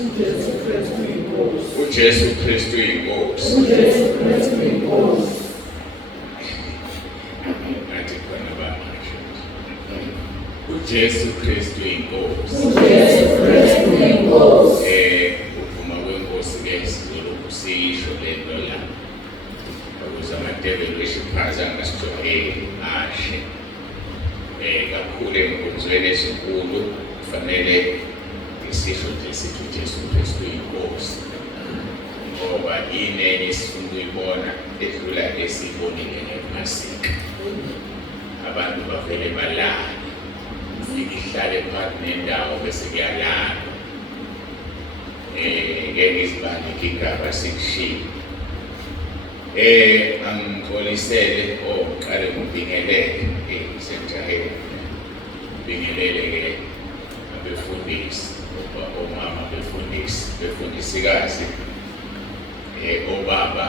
uJesu Kristu inkosi. Ngathi khona bamasho. uJesu Kristu inkosi. Uphuma kwenkosi ke sizolokhu siyisho lento la. Ukuze amadebeli wesiphaza angasijwayeli ashe. Kakhulu enkonzweni ezinkulu kufanele isisho nje sithi uJesu Kristu inkosi. Ngoba inenye sifuna ukuyibona edlula esiyibonile ngemasika. Abantu bavele balala. Ihlale phakathi nendawo bese kuyalala. Ngeke isibane igaba sikushiye. Angixolisele qale ngibingelele senjahela. Bingelele ke abefundisi, omama befundisikazi, obaba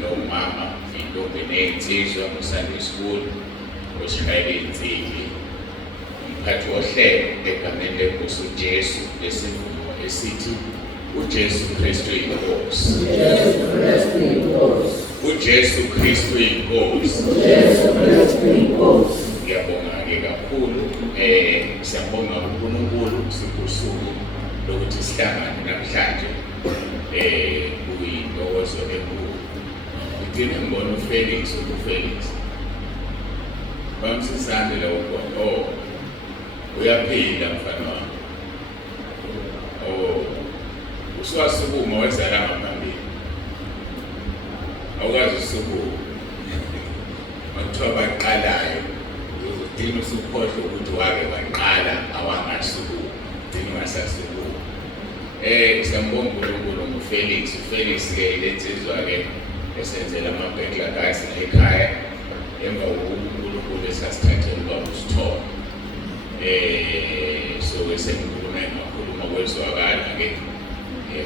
nomama, intombi ney'nsizwa mu-Sunday school, osishayela iy'nsimbi. Umphathi wohlelo egameni lenkosi uJesu lesivumo esithi uJesu Kristu inkosi. uJesu Kristu inkosi. Ngiyabonga-ke kakhulu, siyabonga uNkulunkulu sikusuku lokuthi sihlangane namhlanje kuyintokozo enkulu. Ngigcine ngibona uFelix. Bamsisande la ukhona. Uyaphinda mfana wami. Usuwasukuma wezala ngaphambili. Awukazi usukuma. Makuthiwa baqalayo. Udinga usukhohlwa ukuthi wake waqala awangasukuma. Udinga ungasasukuma. Siyambonga uNkulunkulu ngoFelix. uFelix-ke lensizwa-ke esenzela amabhekla kazi ekhaya. Emva kokuNkulunkulu esasithathela ubaba uSithole. So sengikhuluma kwezwakala-ke.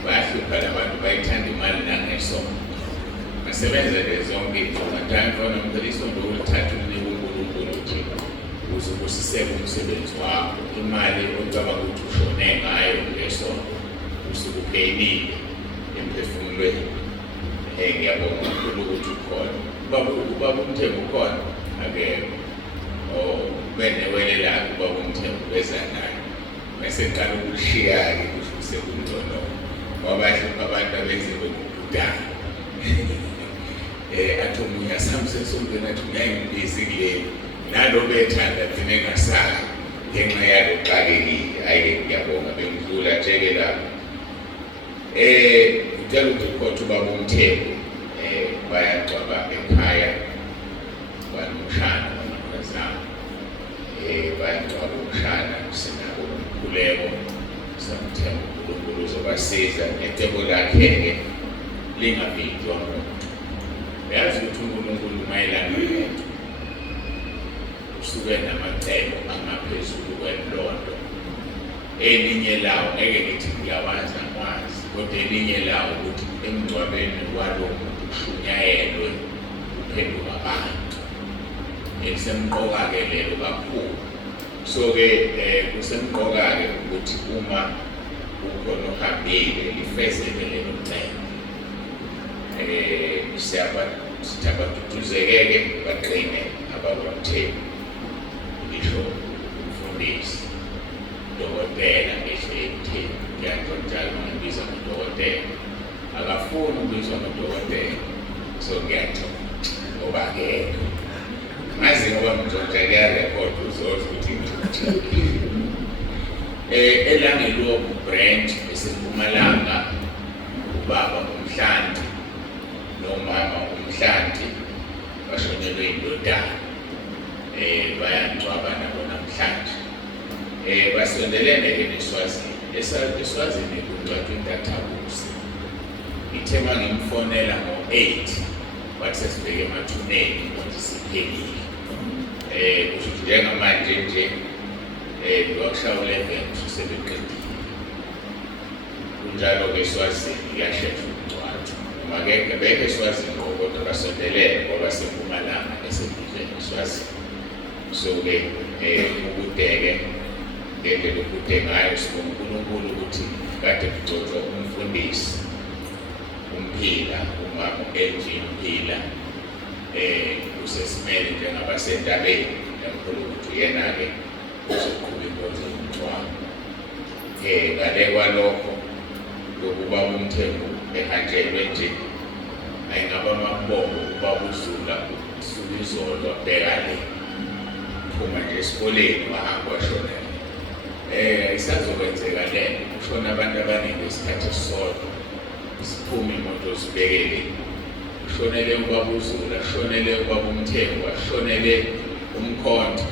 Bayahlupha labantu bayithanda imali nangesono. Basebenza ke zonke izinto mfana mphela isondo ulithatha ulinike uNkulunkulu nje ukuze usiseke umsebenzi wakho. Imali ocabanga ukuthi ushone ngayo ngesondo usuke uphelile emphefumulweni. Ngiyabonga kakhulu ukuthi ukhona. Ubaba uMthembu ukhona akekho. Benewele lakho ubaba uMthembu beza naye. Bese qala ukulishiya-ke kusho sekungcono. Ngoba bahlupha abantu abenziwe ngokudala. Athi omunye asamse esontweni athi ngiyayibhisi kuleli. Nalo bethanda thina engasali ngenxa yalo xakekile. Hhayi-ke ngiyabonga bengidlula nje-ke lapho. Ngicela ukuthi ukhothe ubaba uMthembu bayagcwaba ekhaya kwaNomshana kwaNomkhazana. Bayagcwaba umshana sinabo umkhuleko samthemba uNkulunkulu uzobasiza necebo lakhe-ke lingabhidwa muntu. Uyazi ukuthi uNkulunkulu mayelana nento usuke namacebo angaphezulu kwelondo. Elinye lawo ngeke ngithi ngiyawazi akwazi, kodwa elinye lawo ukuthi emngcwabeni walo muntu kushunyayelwe uphenduka abantu. Kusemqoka-ke lelo kakhulu. So-ke kusemqoka-ke ukuthi uma ukhona ohambile lifezeke lelo cebo. Sithi abaduduzeke-ke baqine abakwaMthembu. Ngisho umfundisi, udokotela ngisho eMthembu. Ngiyathonjala ngibiza ngudokotela. Akafuni ukubizwa ngudokotela. So ngiyathola ngoba akekho. Mazi ngoba mzonke kuyarekhoda uzozwa ukuthi ngithuthile. Elangelobu branch eseMpumalanga, ubaba uMhlanti nomama uMhlanti bashonelwe indodana. Bayangcwaba nabo namhlanje. Basondelene-ke neSwazini. eSwazini kungcwatshwa intathakusa. Ithe uma ngimfonela ngo-8 wathi sesibheke emathuneni ukuthi siphelile. Kusho ukuthi njengamanje nje kwakushaya u-11 sebeqedile. Kunjalo-ke eSwazini kuyashesha ukungcwatshwa. Noma bekho eSwazini kodwa basondelene ngoba seMpumalanga eseduzane eSwazini. So-ke ukude-ke ngendlela ukude ngayo sibonga uNkulunkulu ukuthi kade kugcotshwa umfundisi uMphila, umama u-LG Mphila, usesimele njengabasentabeni emkhulu ukuthi uyena-ke uzoqhuba inkonzo yomngcwabo. Ngale kwalokho lokuba uMthembu ehanjelwe nje ayingaba amabongo ukuba uZula usuku izolo bheka le phuma nje esikoleni wahamba washonela. Isazokwenzeka lento kushona abantu abaningi isikhathi esisodwa, siphume imoto sibekele, ushonele ubaba uZula, ushonele ubaba uMthembu, ashonele uMkhonto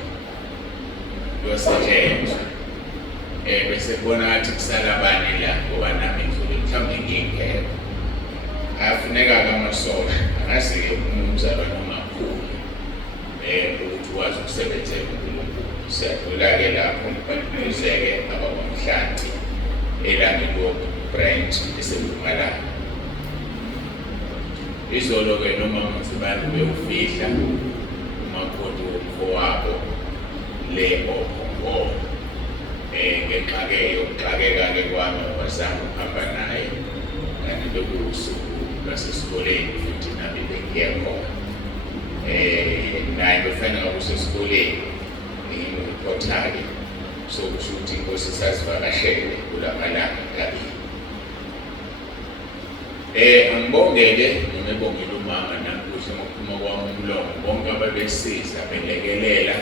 yosetshenzwa. Bese kubona ngathi kusala abanye la ngoba nami ngizole mhlawumbe ngingekho. Ayafuneka-ke amasosha, angazi-ke umzalwane ongakhulu ukuthi ukwazi ukusebenzela uNkulunkulu. Siyadlula-ke lapho badluluzeke abakwaMhlanti eLangelopu branch eseMpumalanga. Izolo-ke noma uMthibani uyewufihla umakoti womfowabo le oPhongolo. Ngenxa-ke yokuxakeka-ke kwami wazama ukuhamba naye, kanti bekuwusuku lwasesikoleni futhi nami bengiye khona. Naye befanele usesikoleni ngimriphotha-ke, sokusho ukuthi inkosi sasivakashele kula malanga kabili. Angibonge-ke noma ebongele umama nakuhle ngokuphuma kwami umlomo bonke ababesiza belekelela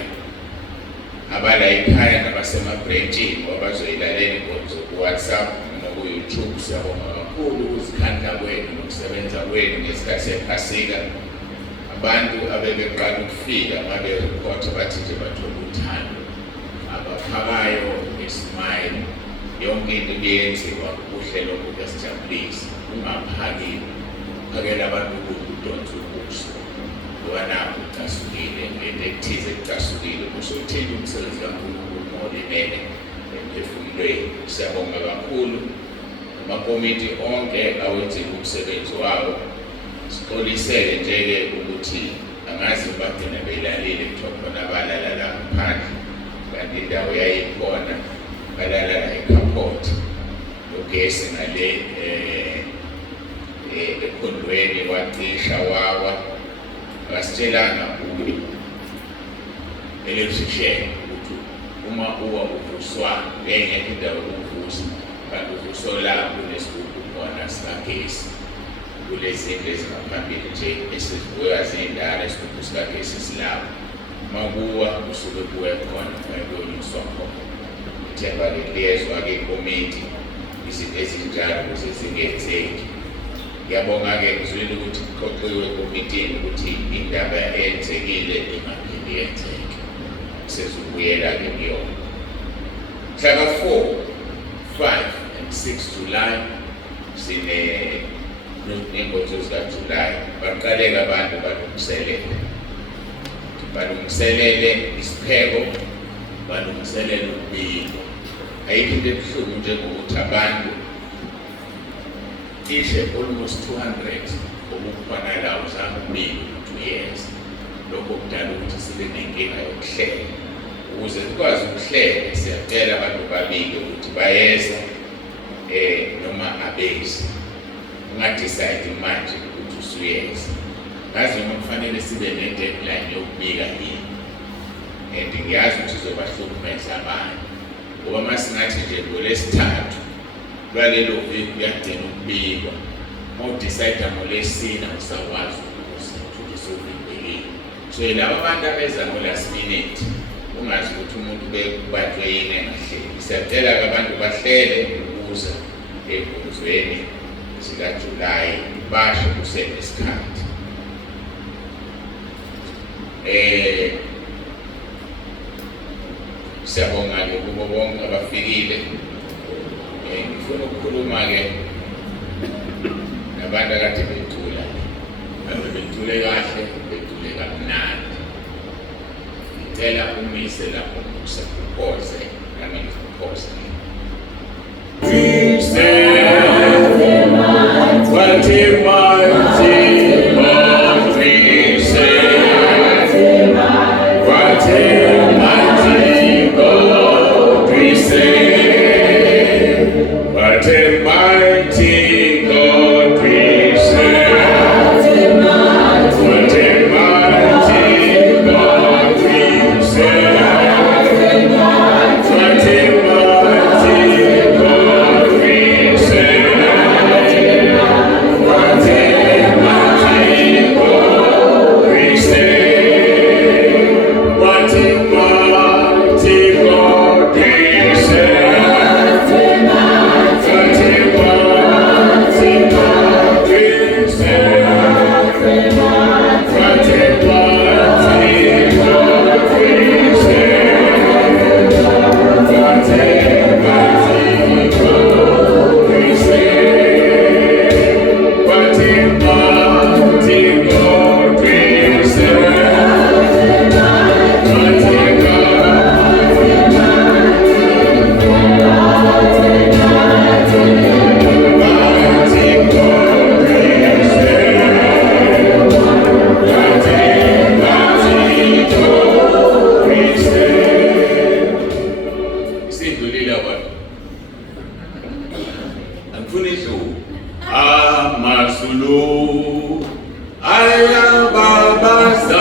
abala ekhaya nabasemabhrentshini abazoyilalela inkonzo ku-WhatsApp noma ku-YouTube. Siyabonga kakhulu ukuzikhandla kwenu nokusebenza kwenu ngesikhathi sephasika. Abantu abebeqala ukufika baberephotha bathi nje bathola uthando, abaphakayo ngesmile, yonke into ibiyenziwa kuhle lokhu kuyasijabulisa. Ungaphaki phakela abantu ukudonsa ubuso ngoba nakho kucasukile, into ekuthize kucasukile, kusothinta umsebenzi kaNkulunkulu ngolimele emphefumulweni. Siyabonga kakhulu amakomiti onke awenzile umsebenzi wawo. Sixoliseke nje-ke ukuthi angazi bagcina belalile kuthiwa khona balala la ngaphandle, kanti indawo yayikhona, balala la ekhaphothi. Ugesi ngale ekhondweni wacisha wawa. Akasitshelanga electrician ukuthi uma uwa uvuswa ngengekho indawo yokuvusa, kanti uvusola kunesigubhu khona sikagesi. Kulezindlu ezingaphambili nje esizibuya zindala, isigubhu sikagesi silapho. Uma kuwa usuke kuwe khona kuyonyuswa khona. Ithemba-ke liyezwa-ke ikomiti izinto ezinjalo ukuze zingenzeki. Ngiyabonga-ke ngizwile ukuthi kuqoqiwe ekomitini ukuthi indaba eyenzekile ingaphindi yenzeke. Sezobuyela-ke kuyona. Mhlaka 4, 5 and 6 July inkonzo zikaJulayi. Baqaleka abantu balungiselele isipheko, balungiselele ukubika. Ayikho into ebuhlungu njengokuthi abantu cishe almost 200 okukhona la uzama ukubika ukuthi uyeza. Lokho kudala ukuthi sibe nenkinga yokuhlela. Ukuze sikwazi ukuhlela, siyacela abantu babike ukuthi bayeza noma abezi. Ungadecide manje ukuthi usuyeza. Ngazi noma kufanele sibe ne-deadline yokubika yini, and ngiyazi ukuthi izobahlukumeza abanye ngoba uma singathi nje ngoLwesithathu lwalelo viki kuyadinga ukubikwa, uma udecide ngoLwesine usakwazi ukuthi usuvimbelile. So laba abantu abeza ngo-last minute, ungazi ukuthi umuntu bebanjwe yini engahleli. Siyacela-ke abantu bahlele ukuza enkonzweni zikaJulayi, basho kusenesikhathi. Siyabonga-ke kubo bonke abafikile. Ngifuna ukukhuluma-ke nabantu akade bethula, bethule kahle, bethule kamnandi. Ngicela umise lapho usaphoze nami ngiphoze. What amazulu ayababaza.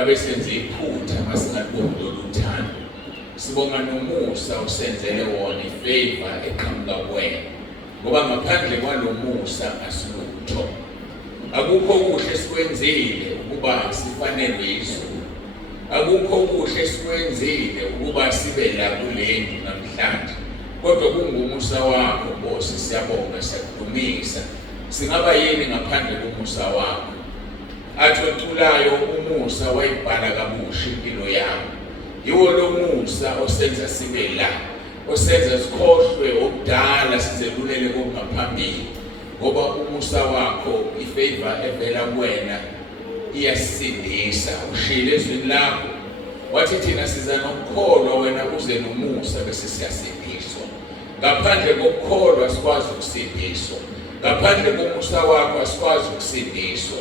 ngabe senze iphutha masingaliboni lolu thando. Sibonga nomusa usenzele wona ifavor eqhamuka kuwena, ngoba ngaphandle kwalomusa asilutho. Akukho kuhle sikwenzile ukuba sifanelwe izulu, akukho kuhle sikwenzile ukuba sibe la kulendlu namhlanje, kodwa kungumusa wakho Nkosi. Siyabonga, siyakudumisa. Singaba yini ngaphandle komusa wakho? Athi oculayo umusa wayibhala kabusha impilo yami. Yiwo lo musa osenza sibe la, osenza sikhohlwe okudala sizelulele kokungaphambili, ngoba umusa wakho, ifavor evela kuwena iyasindisa. Ushilo ezwini lakho wathi thina siza nokukholwa, wena uze nomusa bese siyasindiswa. Ngaphandle kokukholwa asikwazi ukusindiswa, ngaphandle komusa wakho asikwazi ukusindiswa.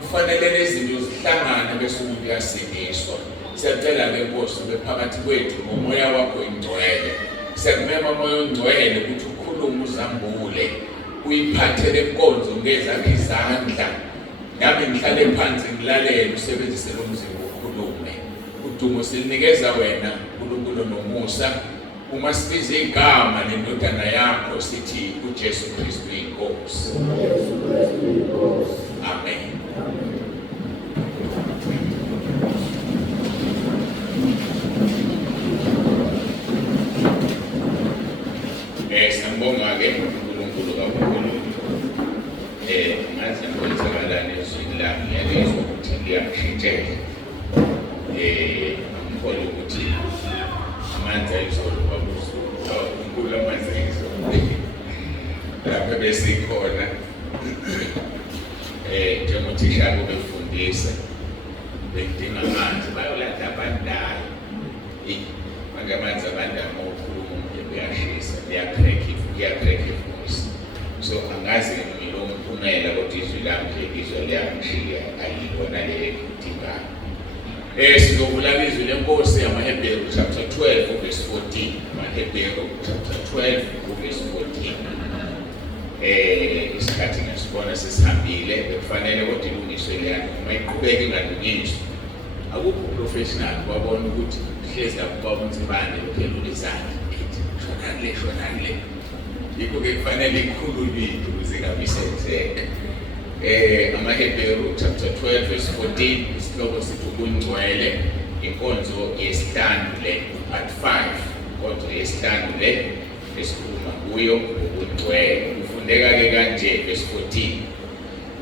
Kufanele lezi zinto zihlangane bese umuntu uyasindiswa. Siyacela-ke Nkosi ube phakathi kwethu ngomoya wakho ingcwele. Siyakumema moya ongcwele ukuthi ukhulume, uzambule, uyiphathe le nkonzo ngezakho izandla. Nami ngihlale phansi ngilalele, usebenzise lo mzimba ukhulume. Udumo silinikeza wena uNkulunkulu nomusa. Uma sibiza igama lendodana yakho sithi uJesu Kristu inkosi. Amen. Siyambonga-ke uNkulunkulu kakhulu. Ngathi ngikwenzakalani ezwini lami ngiyalizwa ukuthi liyashintshela. Ngikholwa ukuthi amanzi ayizolo babuzulu, uNkulunkulu amanzi ayizolo. Lapha besikhona njengothisha befundisa, bedinga amanzi, bayolanda abandala. Manje amanzi abandala uma ukhuluma umuntu uyashisa, uyakreka ivoice. So angazi ngilo umphumela kodwa izwi lami nje izwi liyangishiya alibona le dingane. Sizovula izwi lenkosi yamaHebheru chapter 12 verse 14. AmaHebheru chapter 12 verse 14. Isikhathi ngesibona sesihambile bekufanele kodwa ilungiswe leyana uma iqhubeka ingalungiswa. Akukho professional wabona ukuthi hlezi lapho baba uNtsibane uphendula izandla ethi shonani le. Yikho-ke kufanele ikhulunywe ukuze ingabisenzeka. AmaHebheru chapter 12 verse 14 isihloko sithi ubungcwele, inkonzo yesihlanu le part 5, inkonzo yesihlanu le esikhuluma kuyo ubungcwele. Kufundeka-ke kanje verse 14,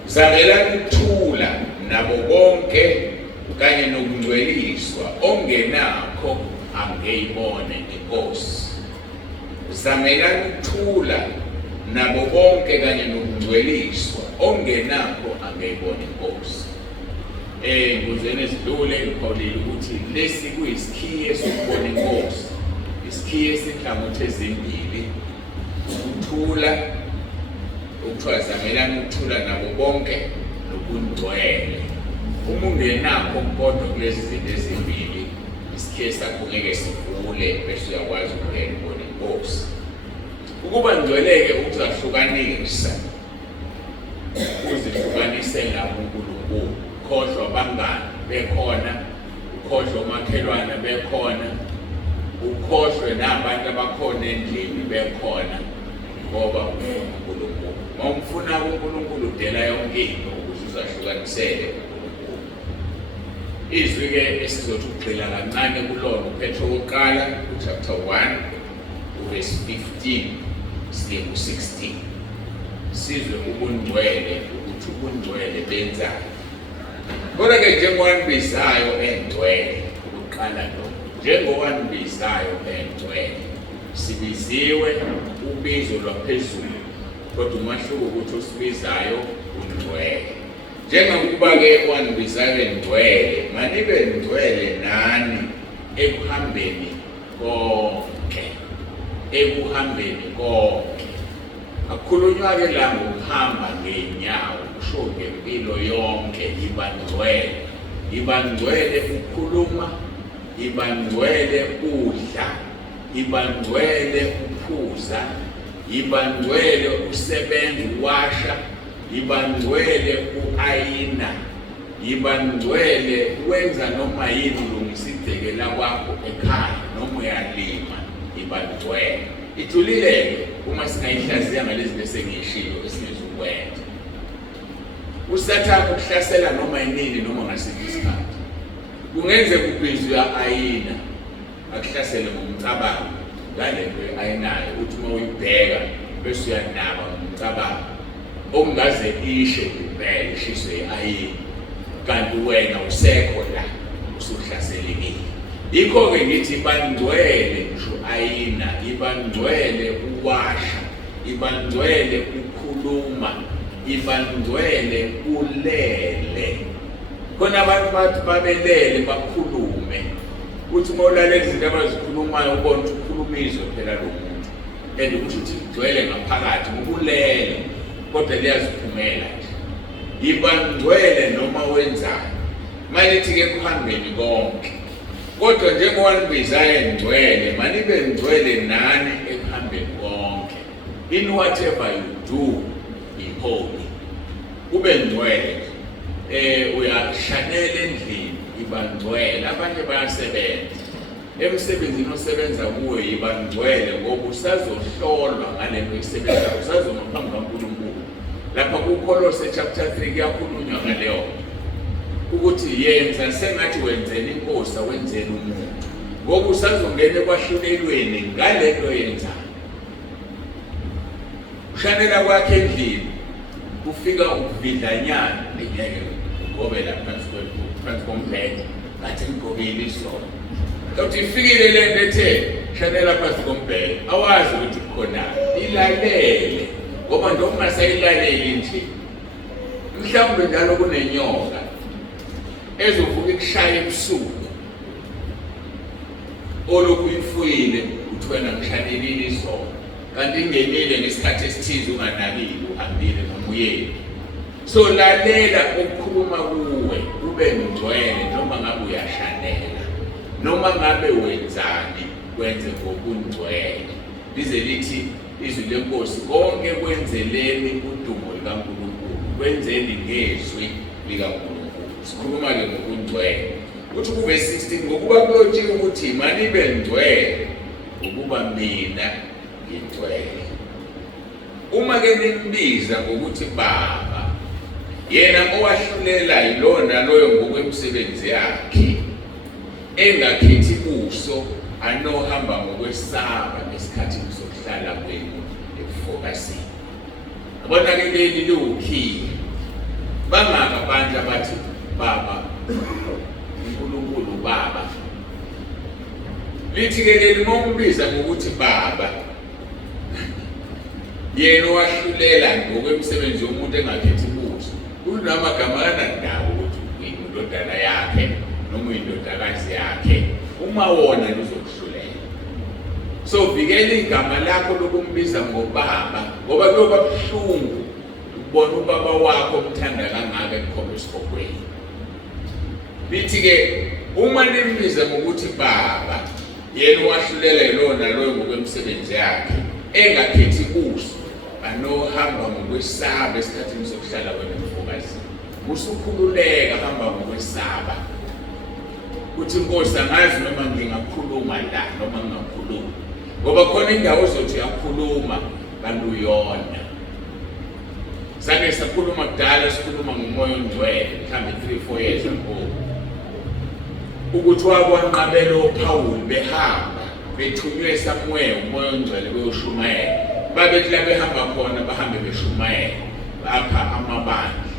zamelani ukuthula nabo bonke kanye nokungcweliswa ongenakho angeyibone inkosi. Zamelani ukuthula nabo bonke kanye nokungcweliswa ongenakho angeyibone inkosi. Nguzeni ezidlule ngiphawulile ukuthi lesi kuyisikhiye sokubona inkosi, isikhiye esinhlangothi ezimbili, ukuthula, ukuthiwa zamelani ukuthula nabo bonke nokungcwele. Uma ungenakho kodwa kulezi zinto ezimbili, isikhiye sakho ngeke sivule bese uyakwazi ukungena ubone inkosi. Ukuba ngcweleke ukuzahlukanisa, uzihlukanise nabo uNkulunkulu. Ukhohlwa abangani bekhona, ukhohlwa umakhelwane bekhona, ukhohlwe nabantu abakhona endlini bekhona, ngoba ufuna uNkulunkulu. Uma ufuna uNkulunkulu udela yonke into ukuze uzahlukanisele uNkulunkulu. Izwi-ke esizothi ukugxila kancane kulona uPetro wokuqala chapter 1 verse 15 siye ku-16. Sizwe ubungcwele ukuthi ubungcwele benzani. Kodwa-ke njengowanibizayo engcwele, ukuqala lo, njengowanibizayo engcwele, sibiziwe ubizo lwaphezulu, kodwa umahluko ukuthi usibizayo ungcwele. Njengokuba-ke wanibizayo engcwele, manibe ngcwele nani ekuhambeni konke. Ekuhambeni konke. Akukhulunywa-ke la ngokuhamba ngeenyawo, kusho ngempilo yonke ibangcwele. Ibangcwele ukukhuluma, ibangcwele udla, ibangcwele uphuza, ibangcwele usebenza uwasha, ibangcwele uayina, ibangcwele wenza noma yini ulungisidekela kwakho ekhaya noma uyalima, ibangcwele. Ijulile-ke uma singayihlaziya ngalezi zinto esengiyishilo esingezukwenza. USathane ukuhlasela noma inini noma ngasiphi isikhathi. Kungenzeka ubhizi uya-ayina akuhlasele ngomcabango ngale nto ayinayo, uthi uma uyibheka bese uyanaba ngomcabango okungaze ishe impela ishiswe i-ayina, kanti wena usekho la usuhlaselekile. Yikho-ke ngithi ibangcwele ngisho ayina, ibangcwele uwasha, ibangcwele ukhuluma, ibangcwele ulele. Khona abantu bathi babelele bakhulume, uthi uma ulalela izinto abazikhulumayo ubona ukuthi ukhulumizwe phela lo muntu, and ukuthi uthi ngcwele ngaphakathi ngobulele kodwa liyaziphumela nje. Ibangcwele noma wenzani, malithi-ke kuhambeni konke. Kodwa njengowanibizayo engcwele, manibe ngcwele nani ekuhambeni konke. In whatever you do, be holy. Ube ngcwele. Uyashanela endlini, ibangcwele. Abanye bayasebenza. Emsebenzini osebenza kuwe ibangcwele ngoba usazohlolwa ngale nto isebenza, usazoma phambi kaNkulunkulu. Lapha kuKolose chapter 3 kuyakhulunywa ngaleyo ukuthi yenza sengathi wenzela inkosi awenzela umuntu, ngoba usazongena ekwahlulelweni ngale nto yenzayo. Ushanela kwakhe endlini kufika ukuvidlanyana ngeke ngobe la phansi kombhede ngathi ngigobile izolo. Kanti ifikile le nto ethe shanela phansi kombhede awazi ukuthi kukhona ilalele, ngoba noma ungasayilaleli nje mhlawumbe njalo kunenyoka ezovuka ikushaya ebusuku olokhu uyifuyile uthi wena ngishanelile izolo. kanti ingenile ngesikhathi esithize unganakile uhambile noma uyeni. So lalela ukukhuluma kuwe ube ngcwele noma ngabe uyashanela noma ngabe wenzani kwenze ngokungcwele. Lize lithi izwi lenkosi konke kwenzeleni udumo likaNkulunkulu, kwenzeni ngezwi likaNkulunkulu. Sikhuluma ke ngokungcwele. Uthi kuverse 16 ngokuba kulotshiwe ukuthi manibe ngcwele ukuba mina ngingcwele. Uma ke nimbiza ngokuthi Baba, yena owahlulela yilona loyo ngokwemisebenzi yakhe, engakhethi uso, anohamba ngokwesaba esikhathini sokuhlala kwenu ekufokasini. Abona ke leli liwukhiye. Bangaka abantu abathi Baba uNkulunkulu Baba. Lithi ke leli mombiza ngokuthi Baba, yena owahlulela ngokwemisebenzi yomuntu engakhethi uso, kunamagama kanandawo ukuthi uyindodana yakhe noma uyindodakazi yakhe, uma wona luzokuhlulela. So vikela igama lakho lokumbiza ngobaba, ngoba kuyoba buhlungu ukubona ubaba wakho omthanda kangaka ekhomba esikhokweni. Lithi ke uma nimbiza ngokuthi Baba, yena owahlulela yilona loyo ngokwemisebenzi yakhe, engakhethi uso, anohamba ngokwesaba esikhathini sokuhlala kwenu ekufokasini. Usukhululeka hamba ngokwesaba. Uthi Nkosi angazi noma ngingakhuluma la noma ngingakhuluma, ngoba khona indawo ozothi uyakhuluma kanti uyona. Sake sakhuluma kudala, sikhuluma ngomoya ongcwele mhlawumbe 3-4 years ago, ukuthi wakwanqabela uPawuli behamba bethunywe somewhere umoya ongcwele beyoshumayela. Babethi la behamba khona bahambe beshumayela lapha amabandla.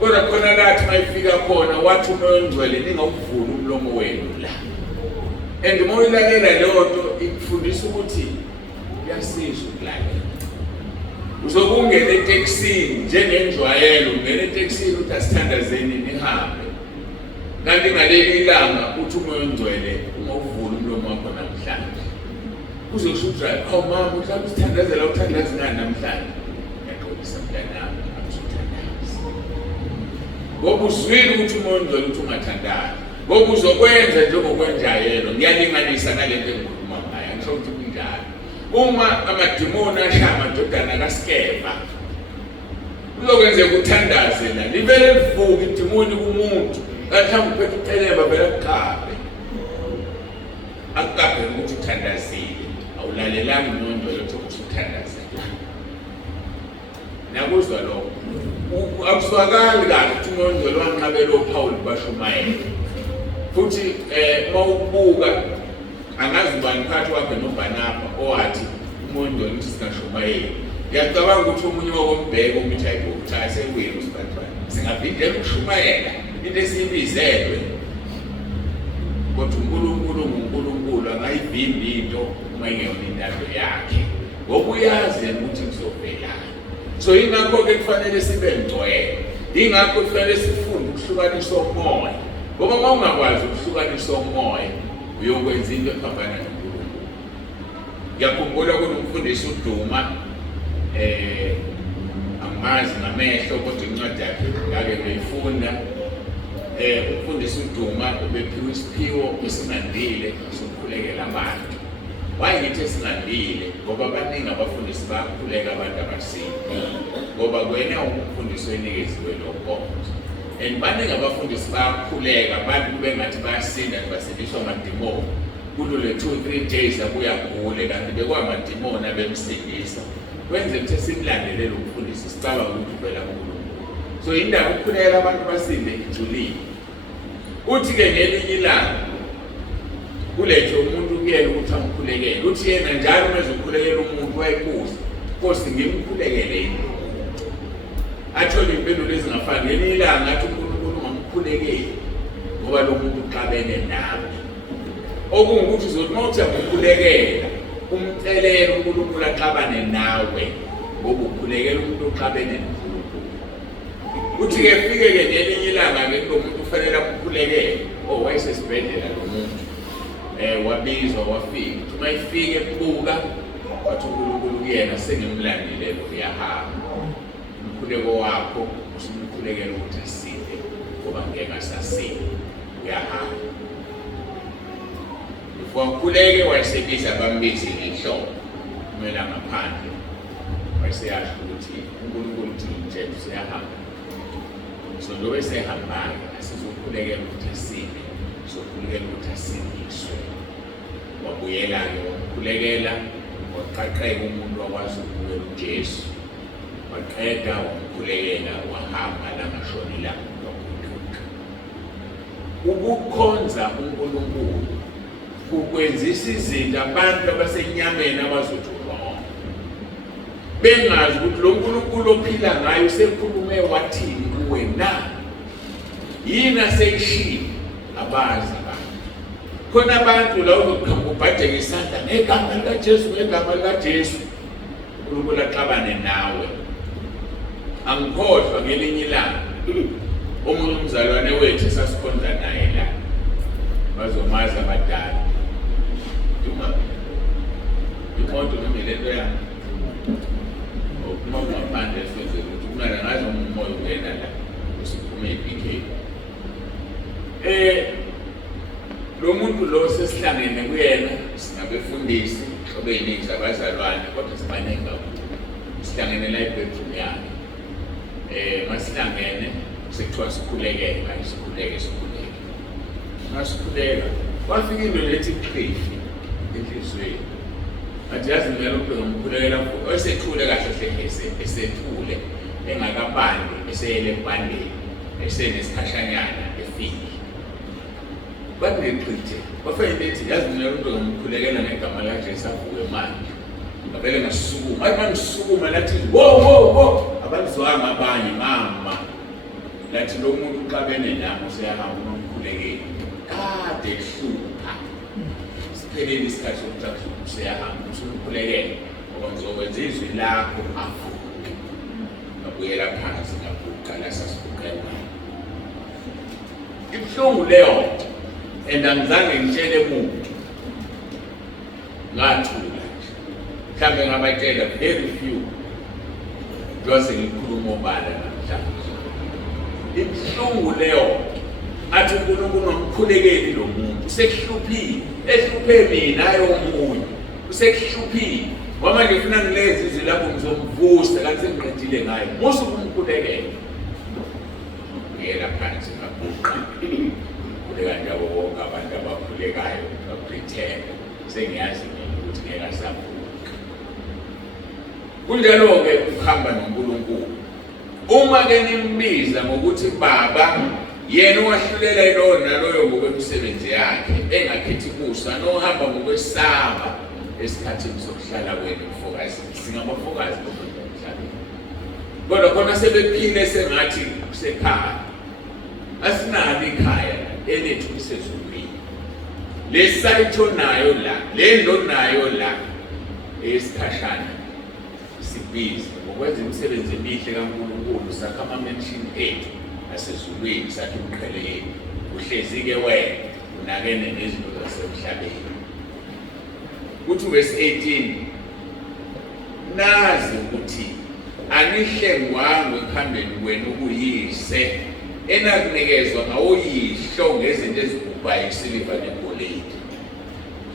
Kodwa khona lathi mayifika khona wathi umoya ongcwele ningawuvuli umlomo wenu la. And moyilalela leyo nto ikufundisa ukuthi kuyasiza ukulalela. Uzokungena eTexini njengenjwayelo, ungena eTexini uthi asithandazeni nihambe. Kanti ngaleli ilanga uthi umoya ongcwele ungawuvuli umlomo wakho namhlanje. Uzosho udrive, awu mama mhlawumbe usithandazela ukuthandaza ngani namhlanje? Ngiyaxolisa mntanami, akusuthandazi. Ngoba uzwile ukuthi umoya ongcwele uthi ungathandazi. Ngoba uzokwenza njengokwenjayelo. Ngiyalinganisa nale nto engikhuluma ngayo, angisho ukuthi kunjalo. Uma amadimoni ashaya amadodana kaSkeva, uzokwenzeka uthandaze la. Livele livuke idimoni kumuntu, kanti mhlawumbe uphethe uqeleba vele akuqaphe. Akuqaphe ukuthi uthandazile. Awulalelanga umoya ongcwele uthi usuthandazela. Nakuzwa lokho. Akuswakali kahle ukuthi umoya ongcwele wanqabela uPawuli bashumayela. Futhi uma ubuka angazi ubani phakathi kwakhe noBarnaba owathi umoya ongcwele uthi singashumayeli. Ngiyacabanga ukuthi omunye wakombheka umithi hayibo uthi asewile usibantwana. Singabhidela ukushumayela into esiyibizelwe. Kodwa uNkulunkulu angayivimbi into uma ingeyona intando yakhe. Ngoba uyazi ukuthi kuzovelana. So ingakho-ke kufanele sibe ngcwele. Ingakho kufanele sifunde ukuhlukanisa umoya. Ngoba uma ungakwazi ukuhlukanisa umoya, uyokwenza into ephambana noNkulunkulu. Ngiyakhumbula kunomfundisi uDuma, amazi ngamehlo kodwa incwadi yakhe ngake ngiyifunda. Umfundisi uDuma ubephiwe isiphiwo esingandile sokukhulekela abantu. Why ngithi esingandile? Ngoba abaningi abafundisi bayakhuleka abantu abasinda. Ngoba kwena umfundisi wenikeziwe lokho. And baningi abafundisi bayakhuleka abantu kube ngathi bayasinda basindiswa amadimoni. Kulule 2-3 days abuya kuhle kanti bekwamadimoni abemsindisa. Kwenze ukuthi simlandelele umfundisi sicabanga ukuthi uvela kuNkulunkulu. So indaba ukukhuleka abantu basinde ijulile. Uthi ke ngelinye ilanga kulethe umuntu kuyena ukuthi amkhulekele. Uthi yena njalo mezokhulekela umuntu wayebuza, Nkosi ngimkhulekele yini? Athole impendulo ezingafani. Ngelinye ilanga athi uNkulunkulu ungamkhulekeli ngoba lo muntu uxabene nawe. Okungukuthi uzothi uma uthi amkhulekela umcelela uNkulunkulu axabane nawe ngoba ukhulekela umuntu oxabene noNkulunkulu. Uthi ke fike ke ngelinye ilanga ke lo muntu ufanele amkhulekele. Wayesesibhedlela lo muntu. Wabizwa wafika. Uma ifike ebuka wathi uNkulunkulu kuyena sengimlandile uyahamba. Umkhuleko wakho usumkhulekela ukuthi asinde ngoba ngeke ngasasinde uyahamba. Wakhuleke wayesebiza abambizi ngenhlobo kumela ngaphandle. Wayeseyazi ukuthi uNkulunkulu uthi ngitshela useyahamba. So lo esehambayo asizokhulekela ukuthi asinde, sokhulekela ukuthi asindiswe. Wabuyela-ke wamkhulekela, waqaqeka umuntu wakwazi ukubukela uJesu. Waqeda wamkhulekela wahamba langashonela wakhuleka. Ukukhonza uNkulunkulu ukwenzisa izinto abantu abasenyameni abazothi wrong. Bengazi ukuthi lo Nkulunkulu ophila ngayo usekhulume wathini kuwe na. Yini aseyishilo abazi abantu. Khona abantu la uzoqhamuka ubhadeke isandla ngegama likaJesu, ngegama likaJesu. uNkulunkulu axabane nawe. Angikhohlwa ngelinye ilanga omunye umzalwane wethu esasikhonza naye la bazomazi abadala. Imoto noma lento yami uma ngaphandle senzele ukuthi kumele ngazi umoya ungena la usiphume iPK. Lo muntu lo sesihlangene kuyena singabefundisi hlobo eziningi zabazalwane kodwa sibanenge kakhulu. Sihlangene la ebedroom yakhe. Masihlangene sekuthiwa sikhulekele, manje sikhuleke. Masikhuleka kwafika into lethi iqhifi enhlizweni. Athi yazi ngeke ubheke umkhulekela esethule kahle esethule engakabandi eseyele ebandeni esenesikhashanyana efiki. Bathi ngeqhithe bafike ethi yazi ngeke ubheke umkhulekela ngegama likaJesu avuke manje. Ngabele ngasukuma athi mangisukuma lathi wo abalizwanga abanye mama lathi lo muntu uxabene nami useyahamba nomkhulekeli kade ehlupha. Siphelele isikhathi sokuthi useyahamba usumkhulekela ngoba ngizokwenza izwi lakho avuke. Ngabuyela phansi ngabuka la sasibukela. Ibuhlungu leyo and angizange ngitshele muntu. Ngathula mhlawumbe ngabatshela very few. Jose ngikhuluma obala namhlanje. Ibuhlungu leyo athi uNkulunkulu nomkhulekeli lo muntu usekuhluphile, ehluphe mina ayomunye usekuhluphile. Ngoba nje ufuna ngilezi izwi lapho ngizomvusa kanti sengiqedile ngayo. Musu kumkhulekela. Ngiyela phansi ngabuqa. Kuleka njalo wonke abantu abakhulekayo bapretend sengiyazi ukuthi ngeke asavuka. Kunjalo-ke ukuhamba noNkulunkulu. Uma-ke nimbiza ngokuthi Baba, yena owahlulela lo naloyo ngokwemisebenzi yakhe engakhethi kusa nohamba ngokwesaba esikhathini sokuhlala kwenu mfokazi. Singabafokazi bomhlabeni. Kodwa khona sebephile sengathi kusekhaya. Asinalo ikhaya elethu lisezulwini. Lesayitho nayo la, lendo nayo la esikhashana sibhizi ngokwenza imisebenzi emihle kaNkulunkulu sakha ama-mansion ethu asezulwini sakhe umqheleni. Uhlezi-ke wena unakene nezinto zasemhlabeni. Kuthi verse 18 nazi ukuthi anihlengwanga ekuhambeni kwenu ukuyise enakunikezwa ngawoyihlo ngezinto ezigubhayo isiliva negolide.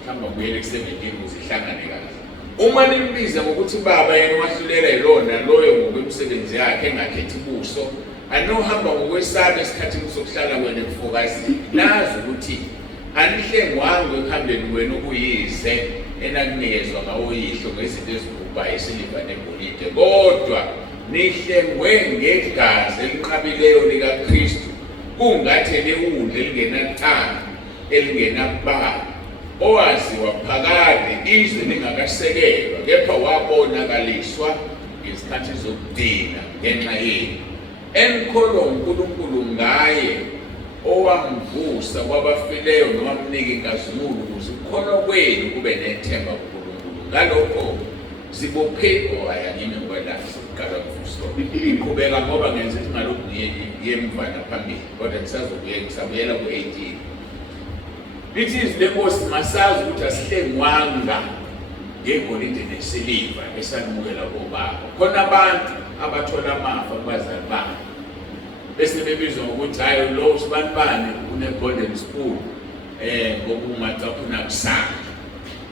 Mhlawumbe kuyele ku-17 uzihlangane kahle. Uma nimbiza ngokuthi Baba, yena owahlulela yilona loyo ngokwemisebenzi yakhe engakhethi buso anohamba ngokwesaba esikhathini sokuhlala kwenu ebufokazini. Nazi ukuthi anihlengwanga ekuhambeni kwenu ukuyise enakunikezwa ngawoyihlo ngezinto ezigubhayo isiliva negolide, kodwa nihlengwe ngegazi elinqabileyo likaKristu, kungathi liwundle elingenathanga elingenabala, owaziwa phakade izwe lingakasekelwa, kepha wabonakaliswa ngezikhathi zokudina ngenxa yenu. Enikholwa uNkulunkulu ngaye owamvusa kwabafileyo nowamnika inkazimulo ukuze ukukholwa kwenu kube nethemba kuNkulunkulu. Ngalokho zibopheni ayangime ngwalazi uqala mvuso. Iqhubeka ngoba ngenze ngalokhu yemva naphambili kodwa ngisabuyela ku-18. Lithi izwi lenkosi masazi ukuthi asihlengwanga ngegolide nesiliva esalimukela kobaba. Khona abantu abathola amafa kubazali babo bese bebizwa ngokuthi hayi lo usibanibani une-golden spoon ngokungacaphuna kusaka.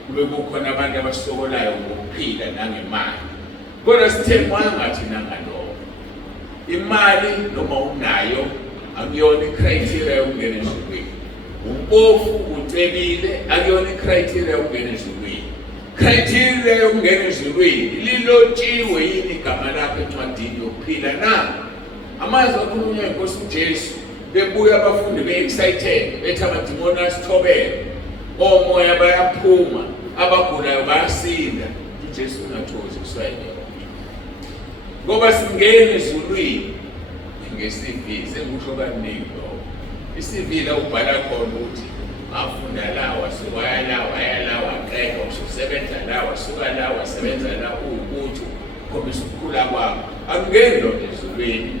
Kube kukhona abantu abasokolayo ngokuphila nangemali. Kodwa sithemanga thina ngalokho. Imali noma unayo akuyona icriteria yokungena ezulwini. Umpofu ucebile akuyona icriteria yokungena ezulwini. Criteria yokungena ezulwini lilotshiwe yini igama lakho encwadini yokuphila na? Amazwi akhulunywa inkosi uJesu bebuya abafundi be-excited bethi amadimoni asithobele, omoya bayaphuma, abagulayo bayasinda. uJesu ungathozi kuswayile ngoba singena ezulwini ngesivili. Sengikusho kaningi lokho. Isivili ubhala khona ukuthi afunda la wasuka waya waqeda ususebenza la wasuka la wasebenza la ukuthi ukhombisa ukukhula kwakho. Akungeni lokho ezulwini.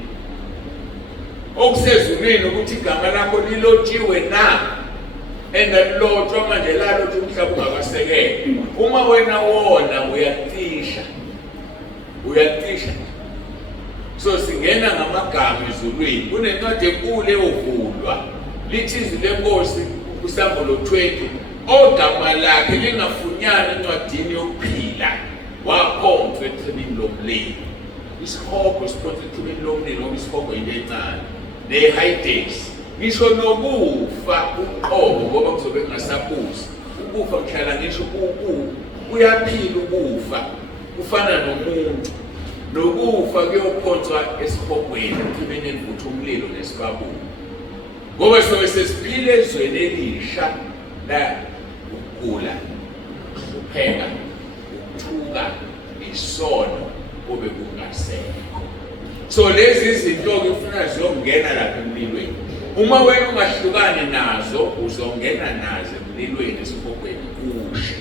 Okusezulwini ukuthi igama lakho lilotshiwe na, lilotshwa manje lalothi umhlaba ungakasekeli. Uma wena wona uyatisha. So singena ngamagama ezulwini. Kunencwadi enkulu eyovulwa lithi izwi lenkosi kuSamuel 20 ogama lakhe lingafunyana encwadini yokuphila wakhonzwa ethuneni lomlilo. Isihogo sikhonzwa ethuneni lomlilo ngoba isihogo into encane ne-Hades. Ngisho nokufa uqobo ngoba kuzobe kungasabuzi. Ukufa kuhlala ngisho uyaphila ukufa kufana nomuntu. Nokufa kuyophonswa esihogweni ethuneni elivutha umlilo nesibabuli. Ngoba sobe sesiphila ezweni elisha la ukugula, ukupheka, ukuthuka, isono kube kungasekho. So lezi izinto-ke ufuna ziyongena lapha emlilweni. Uma wena ungahlukani nazo uzongena nazo emlilweni esihogweni kushe.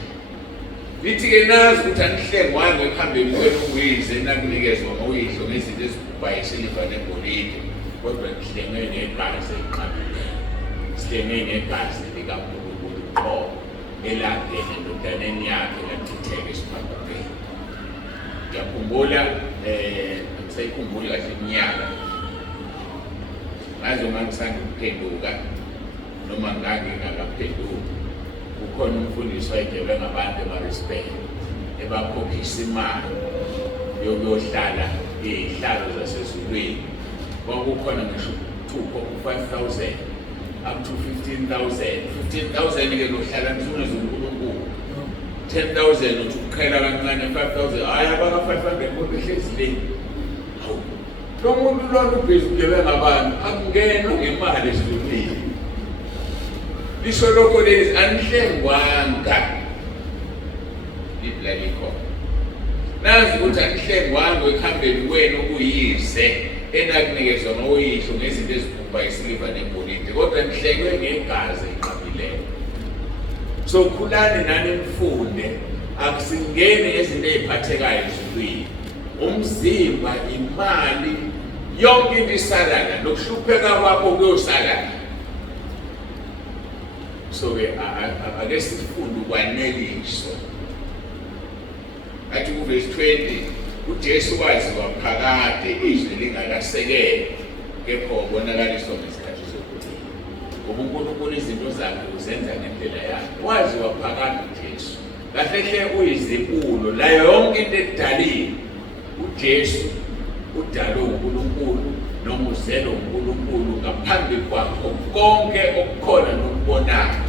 Lithi-ke nazi ukuthi anihlengwanga ekuhambeni kwenu ukuyize nakunikezwa ngawuyihlo ngezinto ezibhubhayo isiliva negolide, kodwa nihlengwe negazi eliqabileyo. Sihlengwe negazi likaNkulunkulu uqobo elangene endodaneni yakhe lachitheka esiphambukeni. Ngiyakhumbula angisayikhumbuli kahle iminyaka ngaze uma ngisanda ukuphenduka noma ngingakaphenduki. Kukhona umfundisi wayedebe ngabantu ema-Respect ebakhokhisa imali yokuyohlala iy'hlalo zasezulwini. Kwakukhona ngisho 5,000 up to 15,000. 15,000-ke lohlala nsune zonkulunkulu. 10,000 uthi ukukhela kancane. 5,000 hhayi abaka-500 kodwa ehlezi le. Hawu lo muntu lona ubhizi udebe ngabantu akungenwa ngemali ezulwini. Lisho lokho lezi anihlengwanga ibla likhona. Nazi ukuthi anihlengwanga ekuhambeni kwenu ukuyise enakunikezwa ngawuyihlo ngezinto ezibhubhayo isiliva negolide, kodwa nihlengwe ngegazi eliqabileyo. So khulani nani nifunde, akusingeni ngezinto eziphathekayo ezulwini. Umzimba, imali, yonke into isalala, nokuhlupheka kwakho kuyosalala. So-ke ake sifunde ukwaneliswa. Athi kuvesi 20 uJesu waziwa phakade izwi lingakasekeli, kepha wabonakaliswa ngesikhathi sokuthi uNkulunkulu izinto zakhe uzenza ngendlela yakhe. Waziwa phakade uJesu. Kahle hle uyizibulo la yonke into edalile. uJesu udalwe uNkulunkulu noma uzelwe uNkulunkulu ngaphambi kwakho konke okukhona nokubonayo.